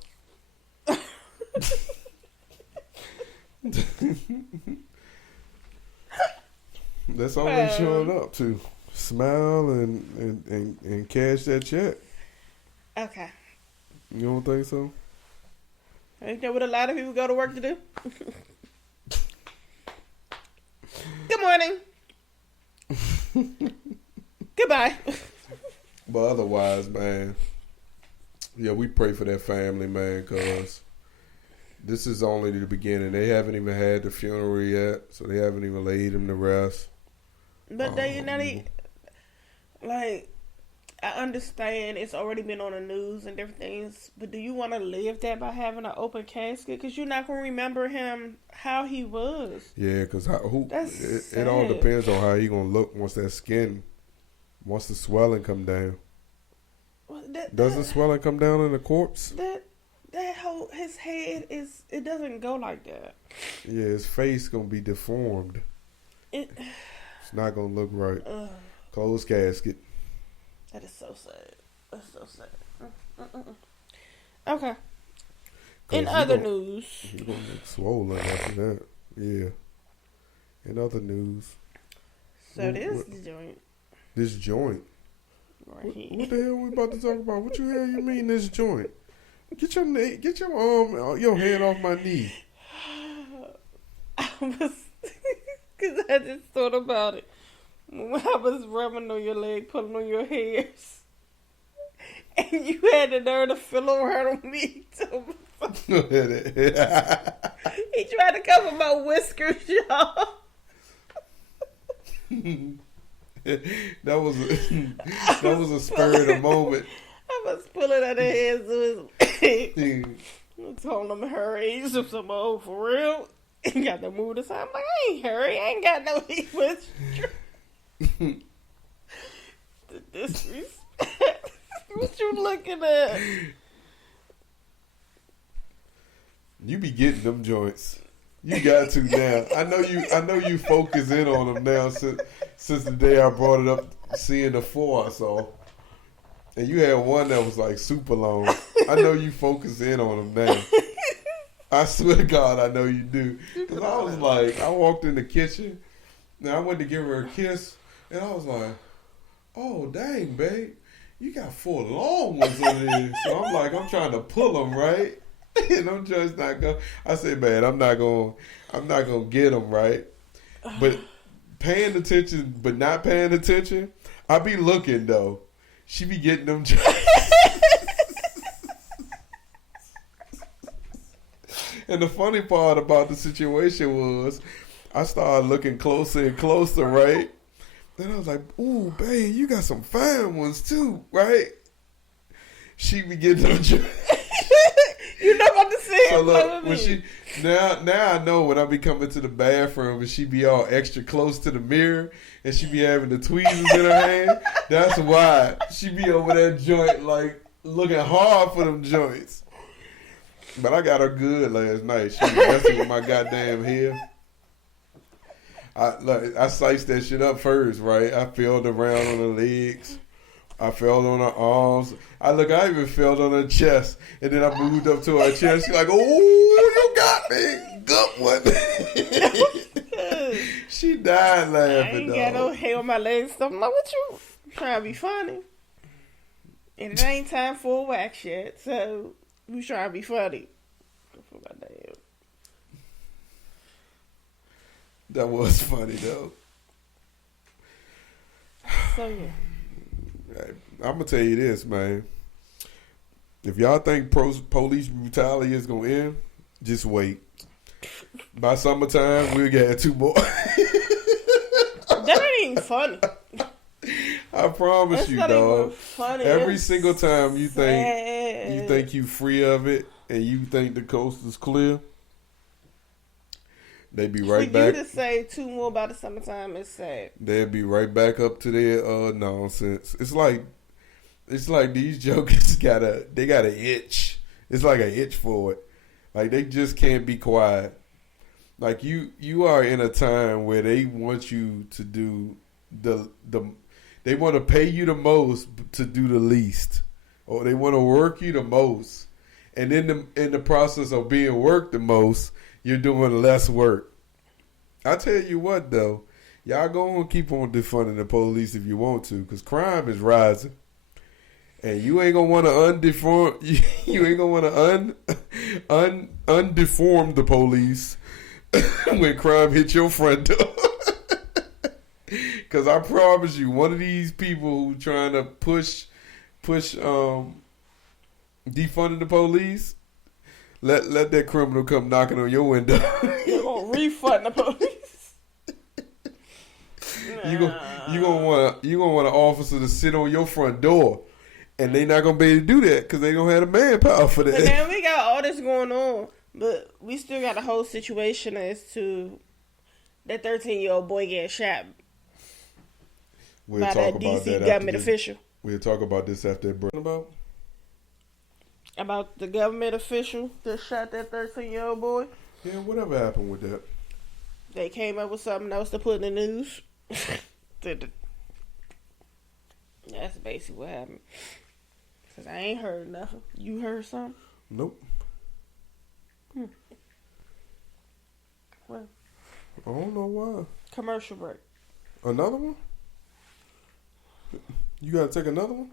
That's all they showing up to. Smile and cash that check. Okay. You don't think so? Ain't that what a lot of people go to work to do? Good morning. Goodbye. But otherwise, man, yeah, we pray for that family, man, because this is only the beginning. They haven't even had the funeral yet, so they haven't even laid him to rest. But like, I understand it's already been on the news and different things, but do you want to live that by having an open casket? Because you're not going to remember him how he was. Yeah, because it all depends on how he going to look once the swelling come down. Well, doesn't swelling come down in the corpse? That whole, his head it doesn't go like that. Yeah, his face going to be deformed. It's not going to look right. Closed casket. That is so sad. That's so sad. Okay. In other news. You're going to get swollen after that. Yeah. In other news. So this joint. Right here. What the hell we about to talk about? What you hell you mean this joint? Get your hand off my knee. Because I just thought about it. When I was rubbing on your leg, pulling on your hairs. And you had the nerve to feel around on me too. He tried to cover my whiskers, y'all. that was a spur of the moment. I was pulling out the hands of his I told him hurry. He's some old for real. He got to move aside. I'm like, I ain't hurry. I ain't got no heat with you. The disrespect. What you looking at? You be getting them joints. You got to now. I know you focus in on them now since the day I brought it up, seeing the 4 I saw. And you had one that was like super long. I know you focus in on them now. I swear to God, I know you do. Because I was like, I walked in the kitchen. Now I went to give her a kiss. And I was like, oh, dang, babe. You got 4 long ones over there. So I'm like, I'm trying to pull them, right? And I'm just not going. I said, man, I'm not going to get them, right? But paying attention, but not paying attention, I be looking, though. She be getting them. And the funny part about the situation was I started looking closer and closer, right? Then I was like, ooh, babe, you got some fine ones too, right? She be getting them. You're not about to say it. So look, when she now I know when I be coming to the bathroom and she be all extra close to the mirror and she be having the tweezers in her hand. That's why she be over that joint like looking hard for them joints. But I got her good last night. She was messing with my goddamn hair. I sliced that shit up first, right? I felt around on her legs. I felt on her arms. I even felt on her chest. And then I moved up to her chest. She's like, oh, you got me. Good one. She died laughing, I ain't got no hair on my legs. So I'm like, what you trying to be funny? And it ain't time for a wax yet. So you trying to be funny. That was funny, though. So, yeah. I'm going to tell you this, man. If y'all think police brutality is going to end, just wait. By summertime, we'll get 2 more. That ain't even funny. I promise That's you, not dog. even funny. Every single time you sad. think you free of it and you think the coast is clear, they be right back. For you to say 2 more by the summertime is sad. They'll be right back up to their nonsense. It's like these jokers got an itch. It's like an itch for it. Like they just can't be quiet. Like you are in a time where they want you to do they want to pay you the most to do the least, or they want to work you the most, and in the process of being worked the most, you're doing less work. I tell you what, though, y'all gonna keep on defunding the police if you want to, because crime is rising, and you ain't gonna want to undeform. You ain't gonna want to undeform the police when crime hits your front door. Because I promise you, one of these people who trying to push defunding the police, let that criminal come knocking on your window. You're gonna refund the police. You gonna want an officer to sit on your front door, and they not gonna be able to do that because they gonna have the manpower for that. But now we got all this going on, but we still got a whole situation as to that 13-year-old boy getting shot. We'll by talk that about DC that government official. We'll talk about this after that. About the government official that shot that 13-year-old boy? Yeah, whatever happened with that? They came up with something else to put in the news. That's basically what happened. Because I ain't heard nothing. You heard something? Nope. Well, I don't know why. Commercial break. Another one? You gotta take another one?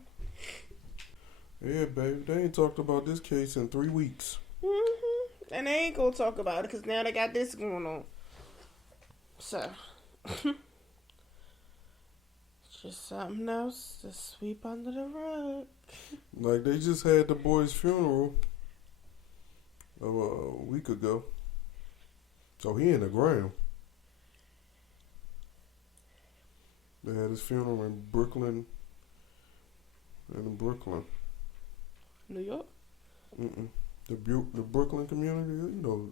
Yeah, baby. They ain't talked about this case in 3 weeks. Mm-hmm. And they ain't gonna talk about it because now they got this going on. So, just something else to sweep under the rug. Like, they just had the boy's funeral a week ago. So he in the ground. They had his funeral in Brooklyn. In Brooklyn. New York? Mm-mm. The Brooklyn community, you know.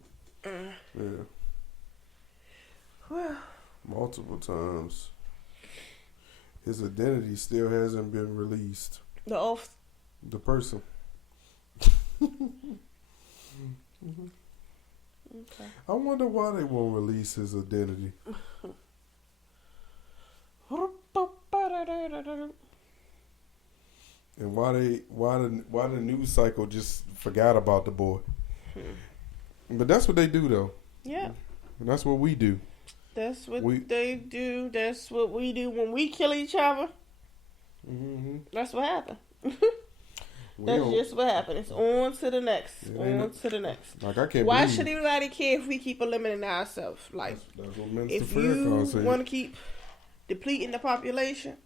Yeah. Well. Multiple times. His identity still hasn't been released. The person. Okay. I wonder why they won't release his identity. And why the news cycle just forgot about the boy. But that's what they do though. Yeah. And that's what we do. That's what they do. That's what we do when we kill each other. Mm-hmm. That's what happened. That's just what happened. It's on to the next. On to the next. Like I can't. Why should anybody care if we keep eliminating ourselves? Like, that's what Minister if Farrakhan you said. want to keep depleting the population,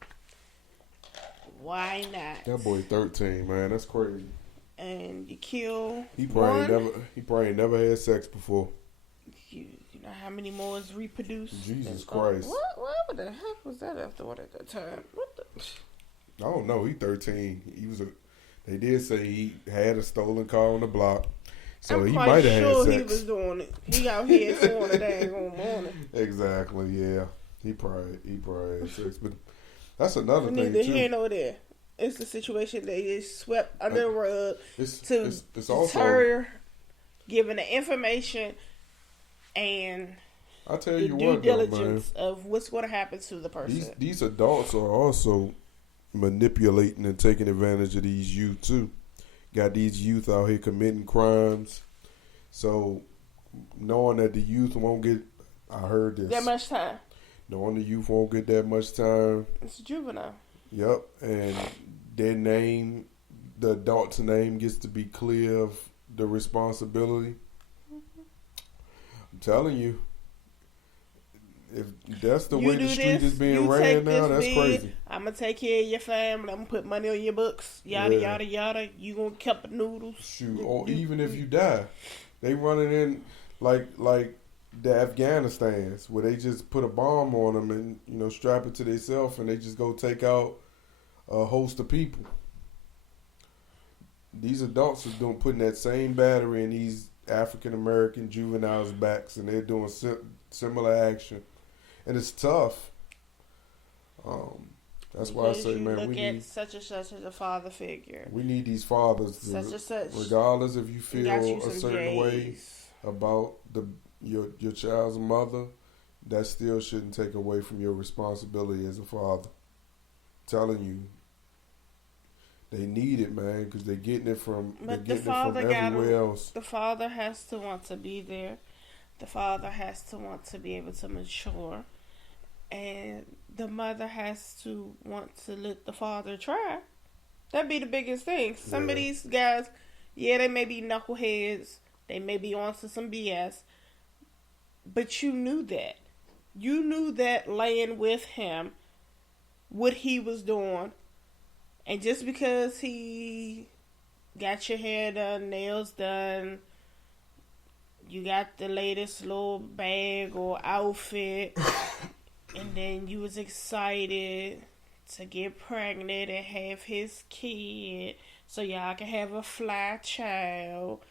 why not? That boy 13, man. That's crazy. And you kill. He probably never had sex before. You know how many more is reproduced? Jesus Christ. What the heck was that after what at that time? What the? I don't know. He 13. They did say he had a stolen car on the block. So he might have had sex. He was doing it. He out here doing a dang on morning. Exactly, yeah. He probably had sex. But that's another thing, neither too. here nor there. It's the situation they just swept under the rug it's deter also, giving the information and I tell the you due what, diligence though, man, of what's going to happen to the person. These adults are also manipulating and taking advantage of these youth too. Got these youth out here committing crimes. So knowing that the youth won't get, I heard this. That much time. Knowing the youth won't get that much time. It's juvenile. Yep, and their name, the adult's name gets to be clear of the responsibility. Mm-hmm. I'm telling you, if that's the way the street is being ran now, that's crazy. I'm going to take care of your family. I'm going to put money on your books. Yada, yada, yada. You going to keep the noodles. Shoot, or even if you die. They running in like the Afghanistans where they just put a bomb on them and, strap it to themselves and they just go take out a host of people. These adults are putting that same battery in these African-American juveniles' backs and they're doing similar action. And it's tough. That's why I say, man, we need such and such as a father figure. We need these fathers, such and such. Regardless if you feel a certain way about your child's mother, that still shouldn't take away from your responsibility as a father. Telling you, they need it, man, because they're getting it from everywhere else. The father has to want to be there. The father has to want to be able to mature. And the mother has to want to let the father try. That'd be the biggest thing. Some of these guys, they may be knuckleheads. They may be onto some BS. But you knew that. You knew that laying with him, what he was doing. And just because he got your hair done, nails done, you got the latest little bag or outfit, and then you was excited to get pregnant and have his kid so y'all can have a fly child.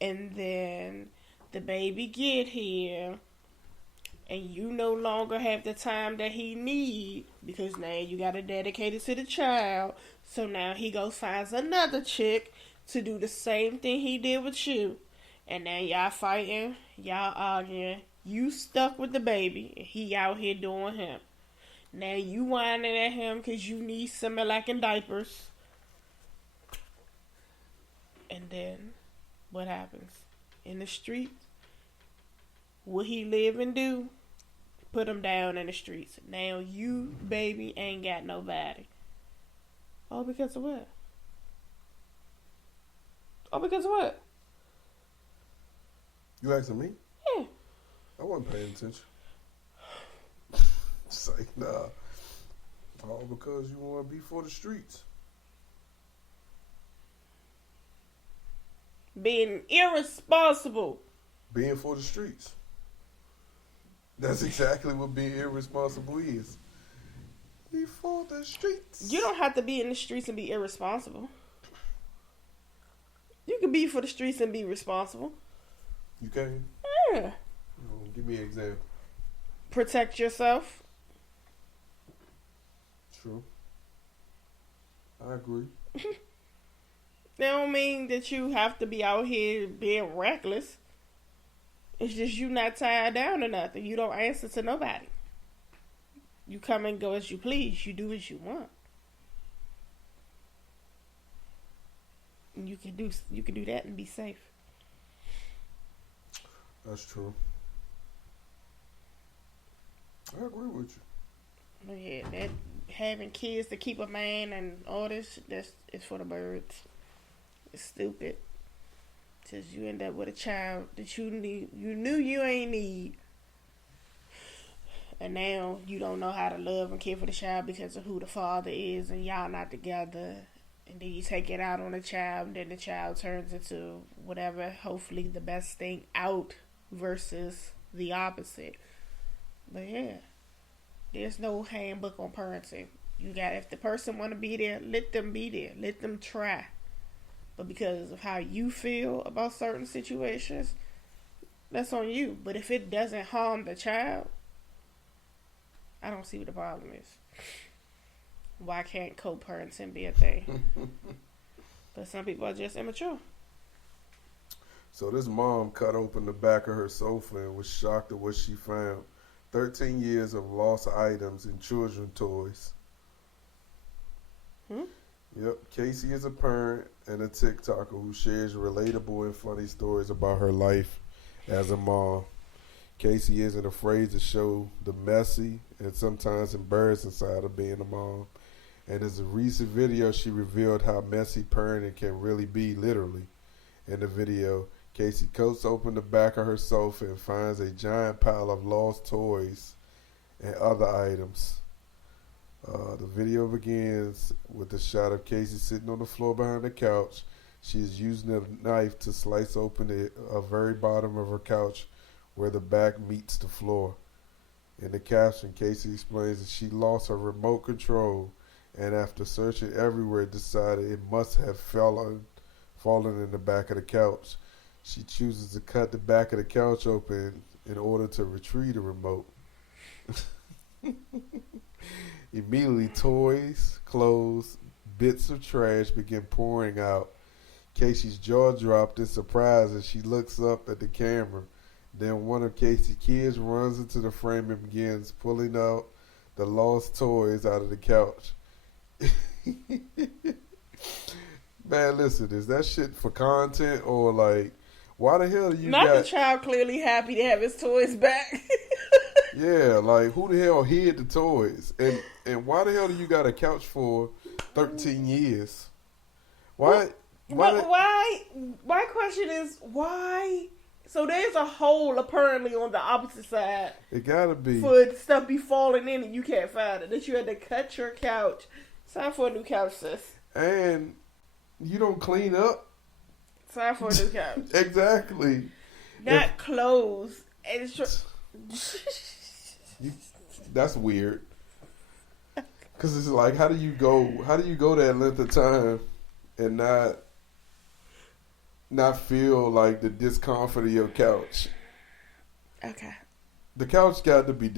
And then the baby get here and you no longer have the time that he need because now you got to dedicate it to the child. So now he goes finds another chick to do the same thing he did with you. And now y'all fighting, y'all arguing. You stuck with the baby, and he out here doing him. Now you whining at him because you need Similac and diapers. And then, what happens? In the streets, what he live and do? Put him down in the streets. Now you, baby, ain't got nobody. All because of what? All because of what? You asking me? Yeah. I wasn't paying attention. It's like, nah. All because you want to be for the streets. being irresponsible. Being for the streets. That's exactly what being irresponsible is. Be for the streets. You don't have to be in the streets and be irresponsible. You can be for the streets and be responsible. You can? Yeah. Give me an example. Protect yourself. True. I agree. That don't mean that you have to be out here being reckless. It's just you not tied down to nothing. You don't answer to nobody. You come and go as you please. You do as you want. And you can do that and be safe. That's true. I agree with you. But yeah, that having kids to keep a man and all this, it's for the birds. It's stupid. Because you end up with a child that you knew you ain't need. And now you don't know how to love and care for the child because of who the father is and y'all not together. And then you take it out on the child and then the child turns into whatever, hopefully the best thing out versus the opposite. But yeah, there's no handbook on parenting. If the person want to be there, let them be there. Let them try. But because of how you feel about certain situations, that's on you. But if it doesn't harm the child, I don't see what the problem is. Why can't co-parenting be a thing? But some people are just immature. So this mom cut open the back of her sofa and was shocked at what she found. 13 years of lost items and children toys. Yep, Casey is a parent and a TikToker who shares relatable and funny stories about her life as a mom. Casey isn't afraid to show the messy and sometimes embarrassing side of being a mom. And in a recent video, she revealed how messy parenting can really be, literally. In the video, Casey cuts open the back of her sofa and finds a giant pile of lost toys and other items. The video begins with a shot of Casey sitting on the floor behind the couch. She is using a knife to slice open the very bottom of her couch where the back meets the floor. In the caption, Casey explains that she lost her remote control and after searching everywhere decided it must have fallen in the back of the couch. She chooses to cut the back of the couch open in order to retrieve the remote. Immediately, toys, clothes, bits of trash begin pouring out. Casey's jaw dropped in surprise as she looks up at the camera. Then one of Casey's kids runs into the frame and begins pulling out the lost toys out of the couch. Man, listen, is that shit for content or like, why the hell do you Not the child clearly happy to have his toys back. Yeah, like who the hell hid the toys? And why the hell do you got a couch for 13 years? Why? My question is why? So there's a hole apparently on the opposite side. It gotta be for stuff be falling in and you can't find it. That you had to cut your couch. It's time for a new couch, sis. And you don't clean up. It's time for a new couch. Exactly. Not clothes. And it's that's weird. Cause it's like, how do you go that length of time and not feel like the discomfort of your couch? Okay. The couch got to be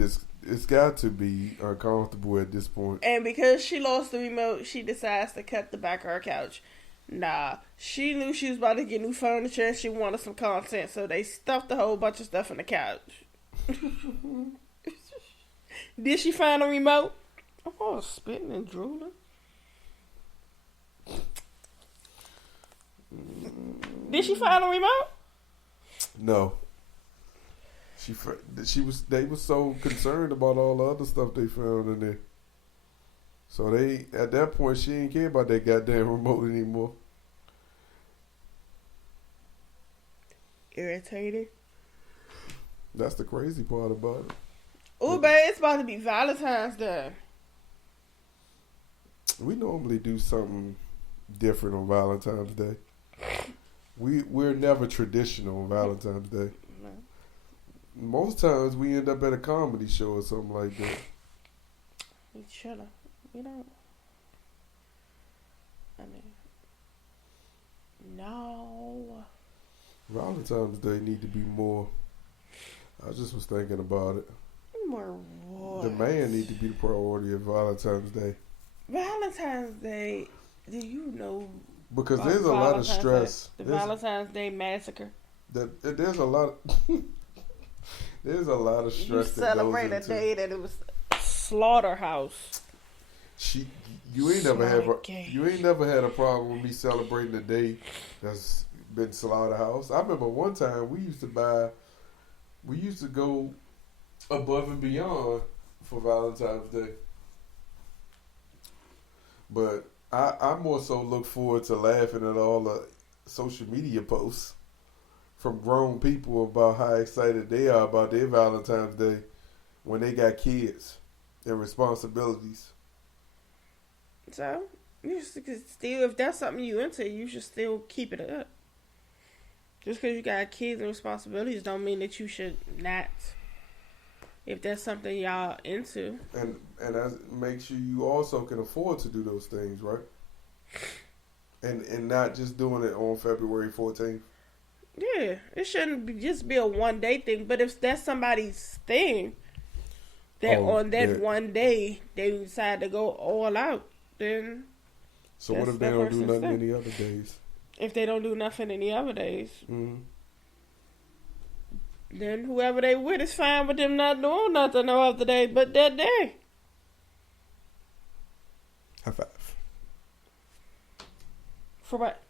it's got to be uncomfortable at this point. And because she lost the remote, she decides to cut the back of her couch. Nah, she knew she was about to get new furniture and she wanted some content, so they stuffed a whole bunch of stuff in the couch. Did she find a remote? Oh, spitting and drooling. Did she find a remote? No. They were so concerned about all the other stuff they found in there. So at that point, she didn't care about that goddamn remote anymore. Irritating. That's the crazy part about it. Oh, babe, it's about to be Valentine's Day. We normally do something different on Valentine's Day. we're never traditional on Valentine's Day. No. Most times we end up at a comedy show or something like that. We chillin'. We don't. I mean, no. Valentine's Day need to be more. I just was thinking about it. More what? The man need to be the priority of Valentine's Day. Valentine's Day, do you know? Because there's a lot of stress. The Valentine's Day massacre. There's a lot. There's a lot of stress. You celebrate a day that it was a slaughterhouse. You ain't never had a problem with me celebrating a day that's been slaughterhouse. I remember one time we used to go above and beyond for Valentine's Day. But I more so look forward to laughing at all the social media posts from grown people about how excited they are about their Valentine's Day when they got kids and responsibilities. So, you should still, if that's something you into, you should still keep it up. Just because you got kids and responsibilities don't mean that you should not. If that's something y'all into. And that makes you also can afford to do those things, right? And not just doing it on February 14th. Yeah, it shouldn't just be a one-day thing. But if that's somebody's thing, that on that one day they decide to go all out, then. So what if they don't do nothing any other days? If they don't do nothing any other days, mm-hmm. then whoever they with is fine with them not doing nothing no other day but that day. High five. For what?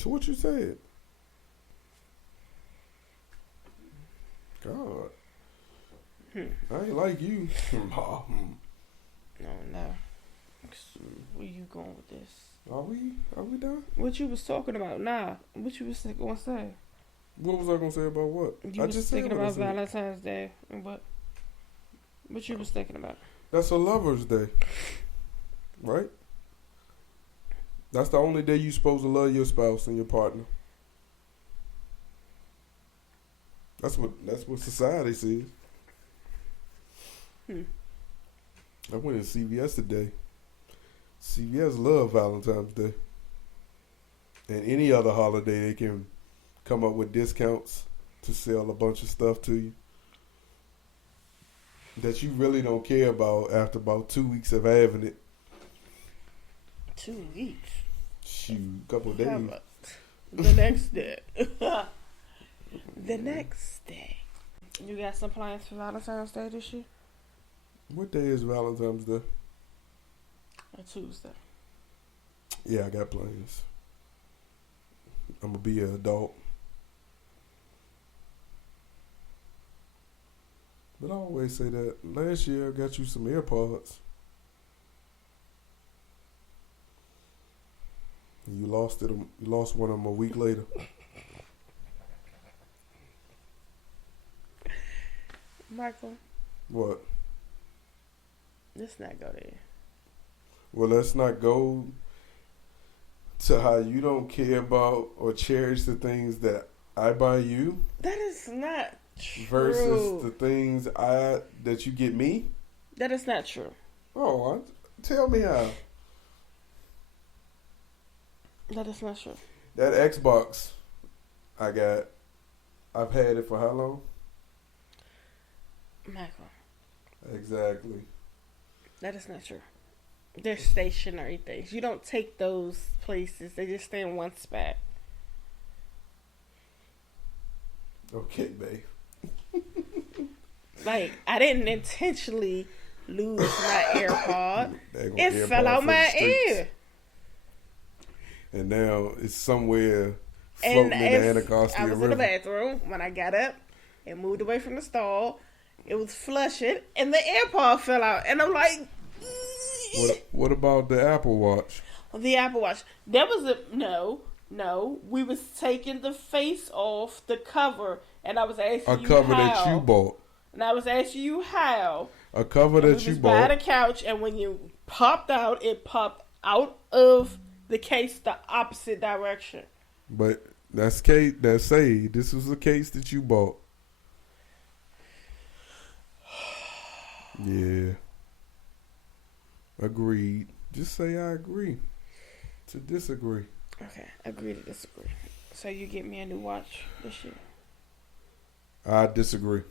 To what you said. God. I ain't like you. No. Where you going with this? Are we done? What you was talking about? Nah. What you was going to say? What was I going to say about what? You was thinking about Valentine's Day and what? What you was thinking about? That's a lover's day. Right? That's the only day you're supposed to love your spouse and your partner. That's what society says. I went to CVS today. CVS love Valentine's Day. And any other holiday, they can come up with discounts to sell a bunch of stuff to you that you really don't care about after about 2 weeks of having it. 2 weeks? Shoot, couple of days. The next day. The next day. You got some plans for Valentine's Day this year? What day is Valentine's Day? A Tuesday. Yeah, I got plans. I'm going to be an adult. But I always say that. Last year, I got you some AirPods. And you lost it. You lost one of them a week later. Michael. What? Let's not go there. Well, let's not go to how you don't care about or cherish the things that I buy you. That is not true. Versus the things that you get me. That is not true. Oh, tell me how. That is not true. That Xbox I got, I've had it for how long? Michael. Exactly. That is not true. They're stationary things. You don't take those places. They just stay in one spot. Okay, babe. Like, I didn't intentionally lose my AirPod. It fell out my ear. And now it's somewhere floating in the Anacostia River. I was in the bathroom when I got up and moved away from the stall. It was flushing, and the AirPod fell out. And I'm like... What about the Apple Watch? The Apple Watch. There was no. We was taking the face off the cover, and I was asking you how. A cover that you bought. And I was asking you how. A cover that you bought. By the couch, and when you popped out, it popped out of the case the opposite direction. But that's case. That's say this was a case that you bought. Yeah. Agreed. Just say I agree to disagree. Okay, agree to disagree. So you get me a new watch this year? I disagree.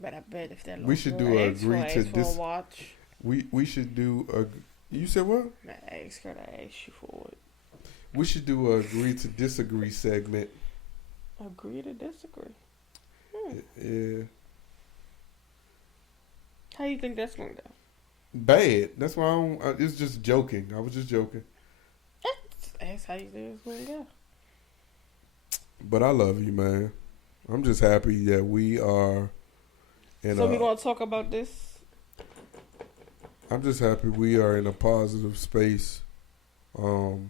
But I bet if that we should do a agree to watch. We should do a. You said what? I asked her to ask you for it. We should do a agree to disagree segment. Agree to disagree. Yeah. How you think that's gonna go? Bad. That's why I don't. It's just joking. I was just joking. That's how you think it's gonna go. But I love you, man. I'm just happy that we are. So we gonna talk about this? I'm just happy we are in a positive space.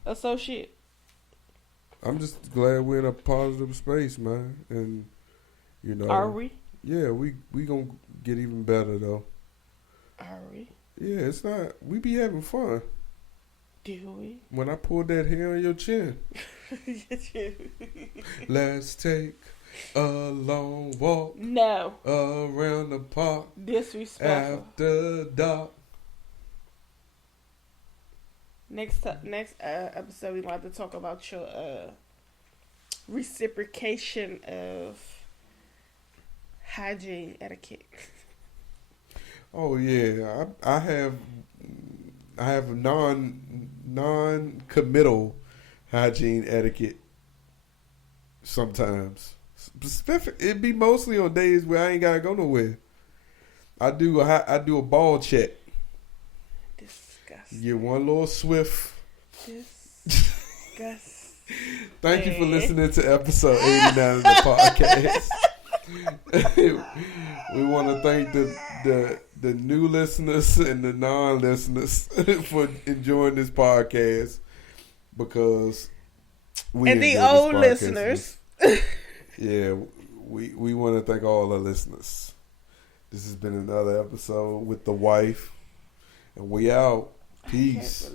Associate. I'm just glad we're in a positive space, man. And you know, are we? Yeah, we gonna get even better though. Are we? Yeah, it's not. We be having fun. Do we? When I pulled that hair on your chin. Let's take a long walk. No. Around the park. Disrespectful. After dark. Next episode, we want to talk about your reciprocation of hygiene etiquette. Oh yeah, I have non-committal hygiene etiquette. Sometimes, it'd be mostly on days where I ain't gotta go nowhere. I do a ball check. Disgusting. Get one little swift. Disgusting. Thank you for listening to episode 89 of the podcast. We want to thank the new listeners and the non-listeners for enjoying this podcast because and the old listeners. Yeah, we want to thank all the listeners. This has been another episode with the wife, and we out. Peace.